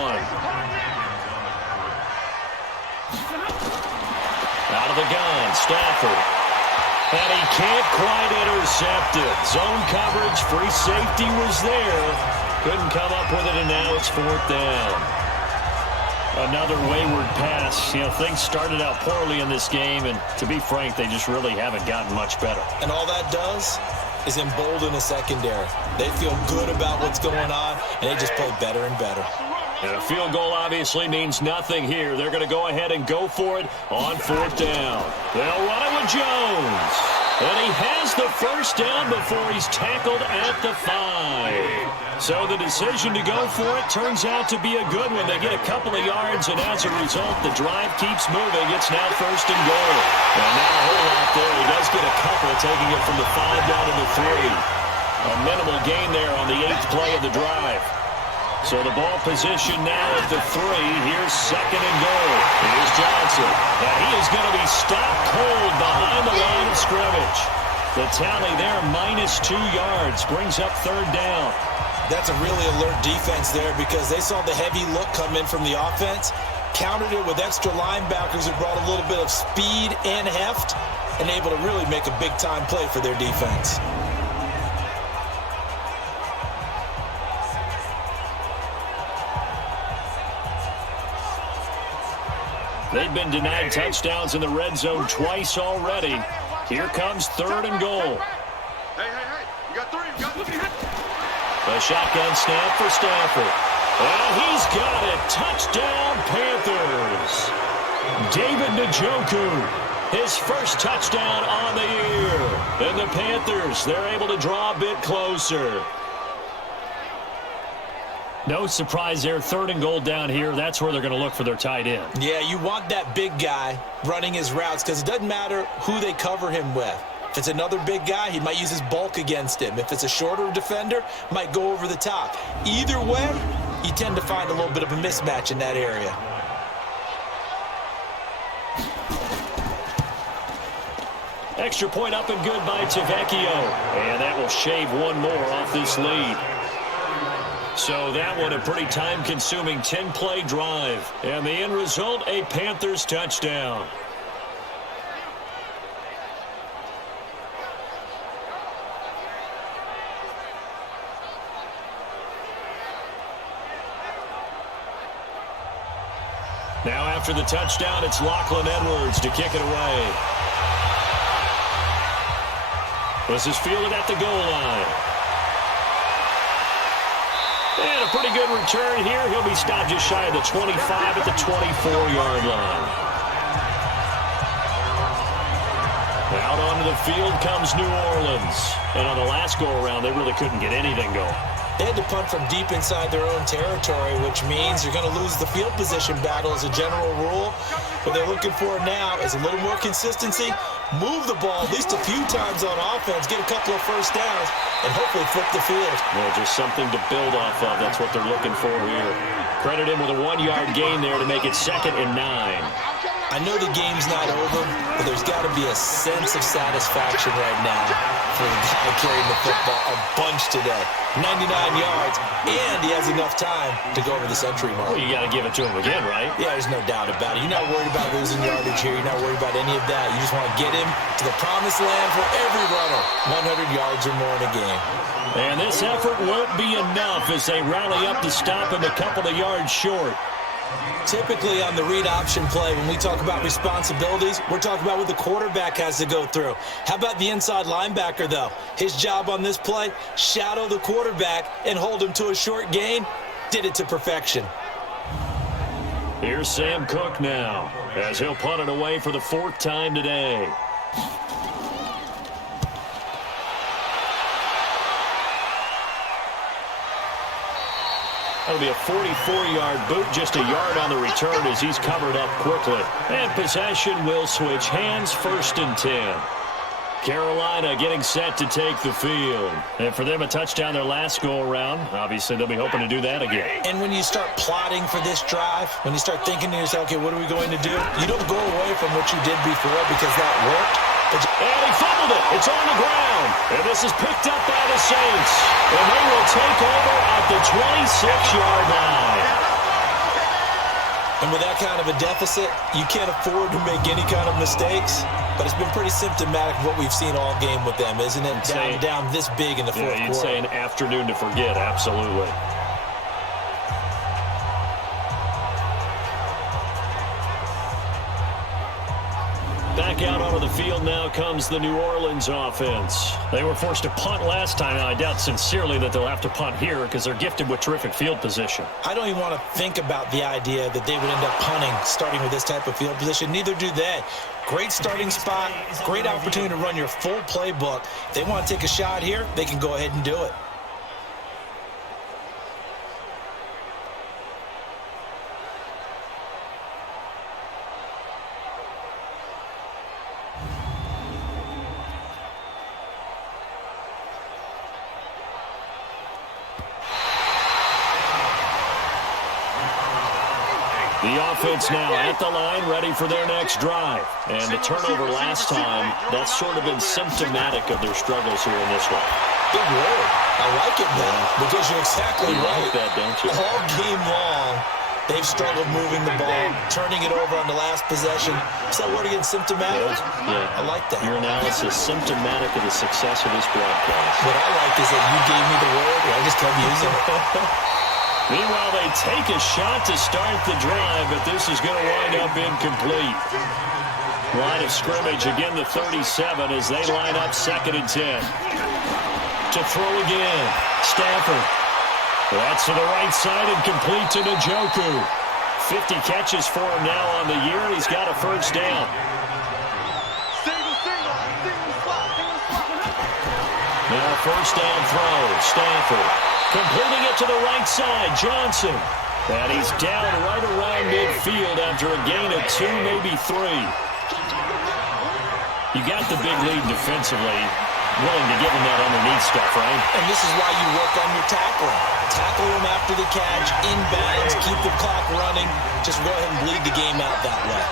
Out of the gun, Stafford. And he can't quite intercept it. Zone coverage, free safety was there. Couldn't come up with it, and now it's 4th down. Another wayward pass. You know, things started out poorly in this game, and to be frank, they just really haven't gotten much better. And all that does is embolden a secondary. They feel good about what's going on, and they just play better and better. And a field goal obviously means nothing here. They're going to go ahead and go for it on 4th down. They'll run it with Jones. And he has the first down before he's tackled at the 5. So the decision to go for it turns out to be a good one. They get a couple of yards, and as a result, the drive keeps moving. It's now 1st and goal. And not a whole lot there. He does get a couple, taking it from the 5 down to the 3. A minimal gain there on the 8th play of the drive. So the ball position now at the 3. Here's 2nd and goal. Here's Johnson. And he is going to be stopped cold behind the line of scrimmage. The tally there, -2 yards, brings up 3rd down. That's a really alert defense there because they saw the heavy look come in from the offense, countered it with extra linebackers who brought a little bit of speed and heft, and able to really make a big-time play for their defense. They've been denied touchdowns in the red zone twice already. Here comes 3rd and goal. Hey. You got 3. You got 3. A shotgun snap for Stafford. And he's got it. Touchdown, Panthers. David Njoku, his first touchdown on the year. And the Panthers, they're able to draw a bit closer. No surprise there, 3rd and goal down here. That's where they're going to look for their tight end. Yeah, you want that big guy running his routes because it doesn't matter who they cover him with. If it's another big guy, he might use his bulk against him. If it's a shorter defender, might go over the top. Either way, you tend to find a little bit of a mismatch in that area. Extra point up and good by Tavecchio. And that will shave one more off this lead. So that one a pretty time-consuming 10-play drive. And the end result, a Panthers touchdown. Now after the touchdown, it's Lachlan Edwards to kick it away. This is fielded at the goal line. And a pretty good return here. He'll be stopped just shy of the 25 at the 24-yard line. Out onto the field comes New Orleans. And on the last go-around, they really couldn't get anything going. They had to punt from deep inside their own territory, which means you're going to lose the field position battle as a general rule. What they're looking for now is a little more consistency, move the ball at least a few times on offense, get a couple of first downs, and hopefully flip the field. Well, just something to build off of. That's what they're looking for here. Credit him with a 1-yard gain there to make it 2nd and 9. I know the game's not over, but there's got to be a sense of satisfaction right now for the guy carrying the football a bunch today. 99 yards, and he has enough time to go over the century mark. Well, you got to give it to him again, right? Yeah, there's no doubt about it. You're not worried about losing yardage here. You're not worried about any of that. You just want to get him to the promised land for every runner. 100 yards or more in a game. And this effort won't be enough as they rally up to stop him a couple of yards short. Typically on the read option play, when we talk about responsibilities, we're talking about what the quarterback has to go through. How about the inside linebacker, though? His job on this play, shadow the quarterback and hold him to a short gain. Did it to perfection. Here's Sam Cook now, as he'll punt it away for the 4th time today. That'll be a 44-yard boot, just a yard on the return as he's covered up quickly. And possession will switch hands, 1st and 10. Carolina getting set to take the field. And for them, a touchdown their last go-around. Obviously, they'll be hoping to do that again. And when you start plotting for this drive, when you start thinking to yourself, okay, what are we going to do? You don't go away from what you did before because that worked. And he fumbled it. It's on the ground. And this is picked up by the Saints. And they will take over at the 26-yard line. And with that kind of a deficit, you can't afford to make any kind of mistakes. But it's been pretty symptomatic of what we've seen all game with them, isn't it? Down this big in the fourth quarter. You'd say an afternoon to forget, absolutely. Back out onto the field now comes the New Orleans offense. They were forced to punt last time. Now, I doubt sincerely that they'll have to punt here because they're gifted with terrific field position. I don't even want to think about the idea that they would end up punting starting with this type of field position. Neither do they. Great starting spot, great opportunity to run your full playbook. If they want to take a shot here, they can go ahead and do it. The offense now at the line, ready for their next drive. And the turnover last time, that's sort of been symptomatic of their struggles here in this one. Big word. I like it, man, because you're exactly right. You like that, don't you? All game long, they've struggled moving the ball, turning it over on the last possession. Is that word again, symptomatic? Yeah. I like that. Your analysis, symptomatic of the success of this broadcast. What I like is that you gave me the word, and I just kept using it. Meanwhile, they take a shot to start the drive, but this is going to wind up incomplete. Line of scrimmage, again the 37 as they line up 2nd and 10. To throw again, Stafford. That's to the right side and complete to Njoku. 50 catches for him now on the year. He's got a first down. Now first down throw, Stafford. Completing it to the right side, Johnson. And he's down right around midfield after a gain of 2, maybe 3. You got the big lead defensively. Willing to give him that underneath stuff, right? And this is why you work on your tackling. Tackle him after the catch, inbounds, keep the clock running. Just go ahead and bleed the game out that way.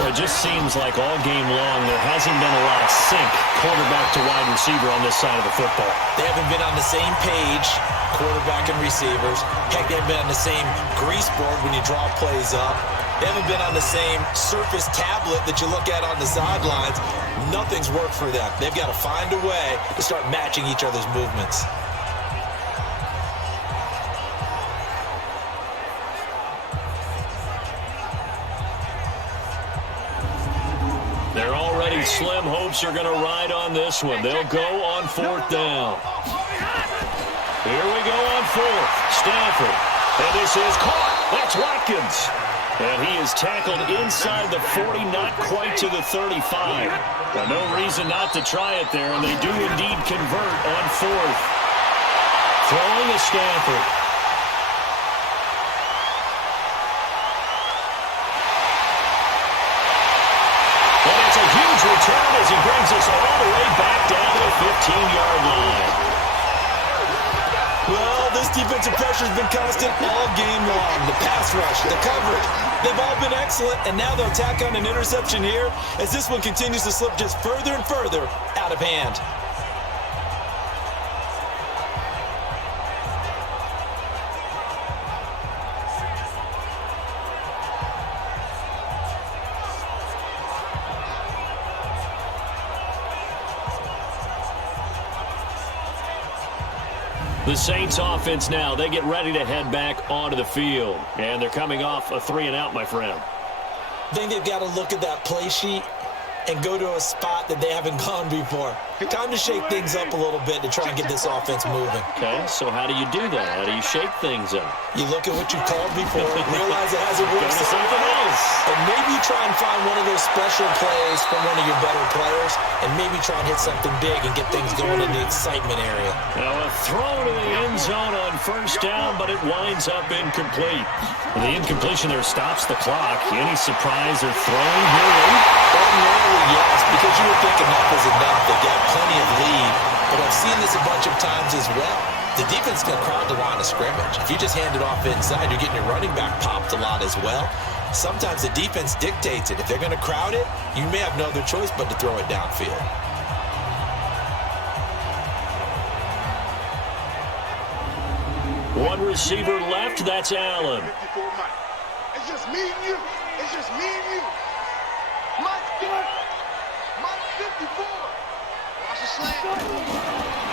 Well, it just seems like all game long there hasn't been a lot of sync quarterback to wide receiver on this side of the football. They haven't been on the same page, quarterback and receivers. Heck, they haven't been on the same grease board when you draw plays up. They haven't been on the same surface tablet that you look at on the sidelines. Nothing's worked for them. They've got to find a way to start matching each other's movements. They're already slim hopes are going to ride on this one. They'll go on 4th down. Here we go on 4th. Stafford. And this is caught. That's Watkins. And he is tackled inside the 40, not quite to the 35. Now, no reason not to try it there, and they do indeed convert on 4th. Throwing to Stafford. And it's a huge return as he brings us all the way back down to the 15-yard line. Well, this defensive pressure has been constant all game long. The pass rush, the coverage, they've all been excellent, and now they'll tack on an interception here as this one continues to slip just further and further out of hand. The Saints offense now, they get ready to head back onto the field. And they're coming off a 3-and-out, my friend. I think they've got to look at that play sheet and go to a spot that they haven't gone before. Time to shake things up a little bit to try and get this offense moving. Okay, so how do you do that? How do you shake things up? You look at what you called before, realize it hasn't Go worked to something else. and maybe try and find one of those special plays from one of your better players, and maybe try and hit something big and get things going in the excitement area. Now a throw to the end zone on first down, but it winds up incomplete. And the incompletion there stops the clock. Any surprise or throwing here, Lee? Ordinarily, yes, because you were thinking that was enough. They got plenty of lead, but I've seen this a bunch of times as well. The defense can crowd the line of scrimmage. If you just hand it off inside, you're getting your running back popped a lot as well. Sometimes the defense dictates it. If they're going to crowd it, you may have no other choice but to throw it downfield. One receiver left, that's Allen. It's just me and you. It's just me and you. Mike's good. Mike's 54. Watch the slant.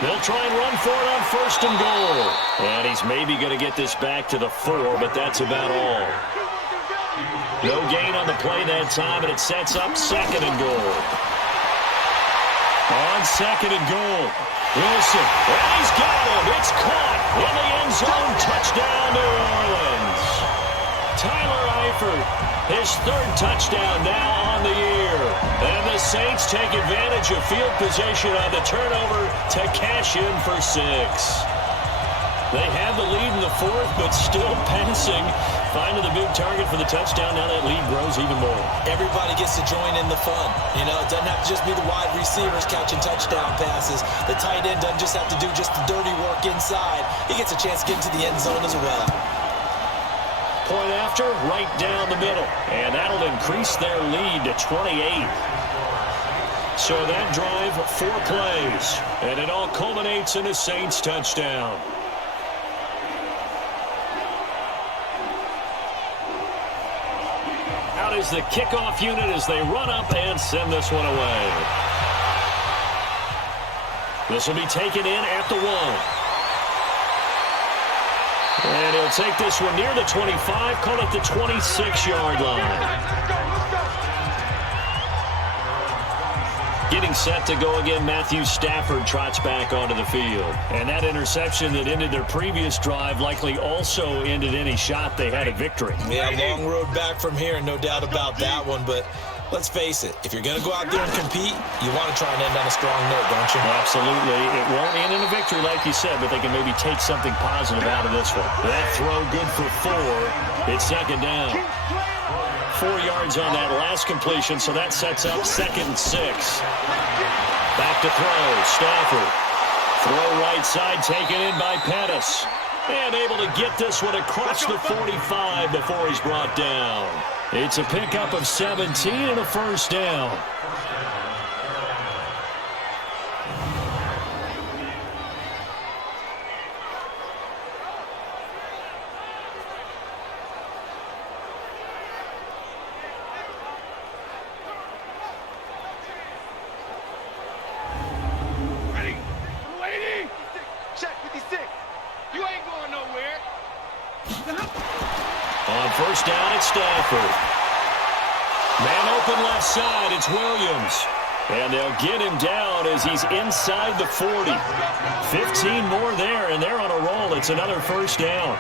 They'll try and run for it on first and goal. And he's maybe going to get this back to the 4, but that's about all. No gain on the play that time, and it sets up second and goal. On second and goal, Wilson, and he's got him. It's caught in the end zone. Touchdown, New Orleans. Tyler Eifert, his third touchdown now on the year. And the Saints take advantage of field position on the turnover to cash in for 6. They have the lead in the 4th, but still passing. Finding the big target for the touchdown. Now that lead grows even more. Everybody gets to join in the fun. You know, it doesn't have to just be the wide receivers catching touchdown passes. The tight end doesn't just have to do just the dirty work inside. He gets a chance to get into the end zone as well. Point after, right down the middle. And that'll increase their lead to 28. So that drive, 4 plays. And it all culminates in a Saints touchdown. Out is the kickoff unit as they run up and send this one away. This will be taken in at the 1. And he'll take this one near the 25, call it the 26-yard line. Getting set to go again, Matthew Stafford trots back onto the field. And that interception that ended their previous drive likely also ended any shot they had at victory. Yeah, long road back from here, no doubt about that one. But let's face it, if you're going to go out there and compete, you want to try and end on a strong note, don't you? Absolutely. It won't end in a victory like you said, but they can maybe take something positive out of this one. That throw good for 4. It's second down. 4 yards on that last completion, so that sets up second and 6. Back to throw, Stafford. Throw right side, taken in by Pettis. And able to get this one across the 45 before he's brought down. It's a pickup of 17 and a first down. First down at Stafford. Man open left side, it's Williams. And they'll get him down as he's inside the 40. 15 more there, and they're on a roll. It's another first down.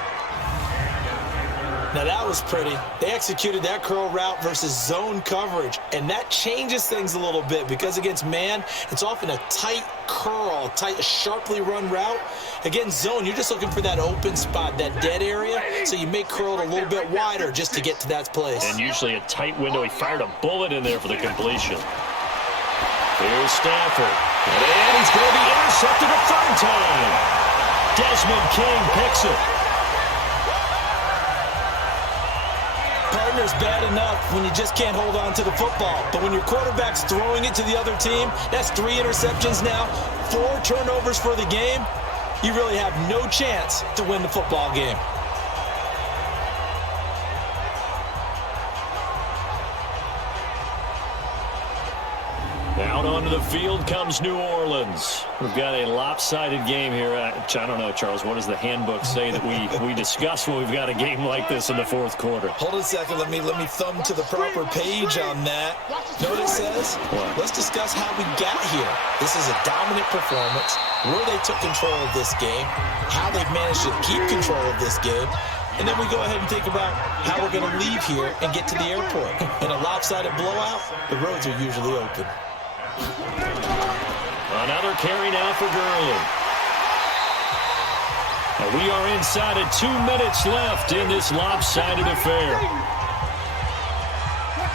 Now that was pretty. They executed that curl route versus zone coverage, and that changes things a little bit because against man, it's often a tight curl, tight, sharply run route. Against zone, you're just looking for that open spot, that dead area, so you may curl it a little bit wider just to get to that place. And usually a tight window. He fired a bullet in there for the completion. Here's Stafford. And he's going to be intercepted a third time. Desmond King picks it. Partner's bad enough when you just can't hold on to the football. But when your quarterback's throwing it to the other team, that's 3 interceptions now, 4 turnovers for the game. You really have no chance to win the football game. Now Out onto the field comes New Orleans. We've got a lopsided game here. I don't know, Charles, what does the handbook say that we discuss when we've got a game like this in the fourth quarter? Hold on a second. Let me thumb to the proper page on that. Know what it says? What? Let's discuss how we got here. This is a dominant performance, where they took control of this game, how they've managed to keep control of this game, and then we go ahead and think about how we're going to leave here and get to the airport. In a lopsided blowout, the roads are usually open. Another carry now for Gurley. And we are inside of 2 minutes left in this lopsided affair.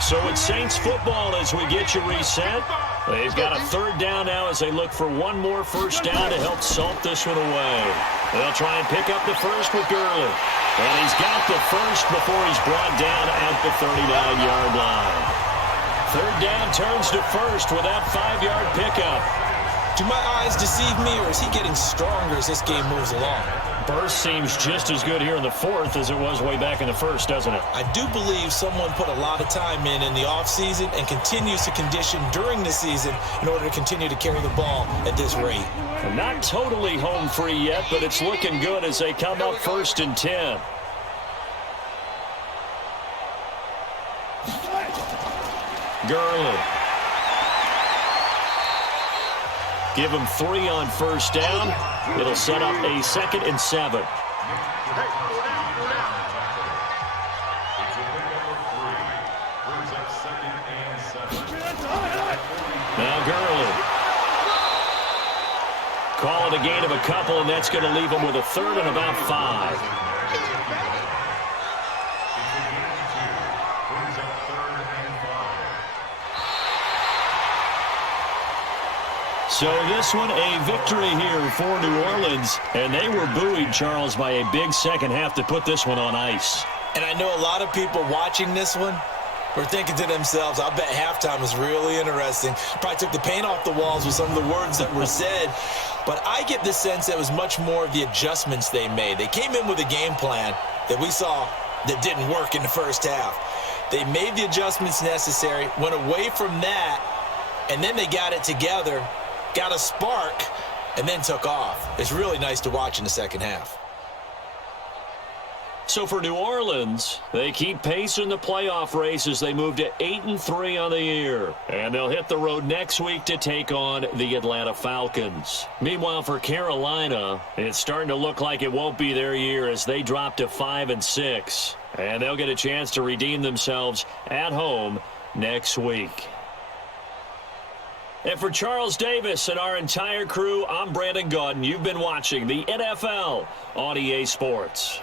So it's Saints football as we get you reset. They've got a third down now as they look for one more first down to help salt this one away. They'll try and pick up the first with Gurley. And he's got the first before he's brought down at the 39-yard line. Third down turns to first with that 5-yard pickup. Do my eyes deceive me, or is he getting stronger as this game moves along? Burst seems just as good here in the fourth as it was way back in the first, doesn't it? I do believe someone put a lot of time in the offseason and continues to condition during the season in order to continue to carry the ball at this rate. Not totally home free yet, but it's looking good as they come up 1st and 10. Gurley. Give him 3 on first down. It'll set up a 2nd and 7. Now Gurley. Call it a gain of a couple, and that's going to leave him with a 3rd and about 5. So this one a victory here for New Orleans, and they were buoyed, Charles, by a big second half to put this one on ice. And I know a lot of people watching this one were thinking to themselves, I bet halftime was really interesting. Probably took the paint off the walls with some of the words that were said. But I get the sense that it was much more of the adjustments they made. They came in with a game plan that we saw that didn't work in the first half. They made the adjustments necessary, went away from that, and then they got it together, got a spark, and then took off. It's really nice to watch in the second half. So for New Orleans, they keep pace in the playoff race as they move to 8-3 on the year. And they'll hit the road next week to take on the Atlanta Falcons. Meanwhile, for Carolina, it's starting to look like it won't be their year as they drop to 5-6. And they'll get a chance to redeem themselves at home next week. And for Charles Davis and our entire crew, I'm Brandon Gaudin. You've been watching the NFL on EA Sports.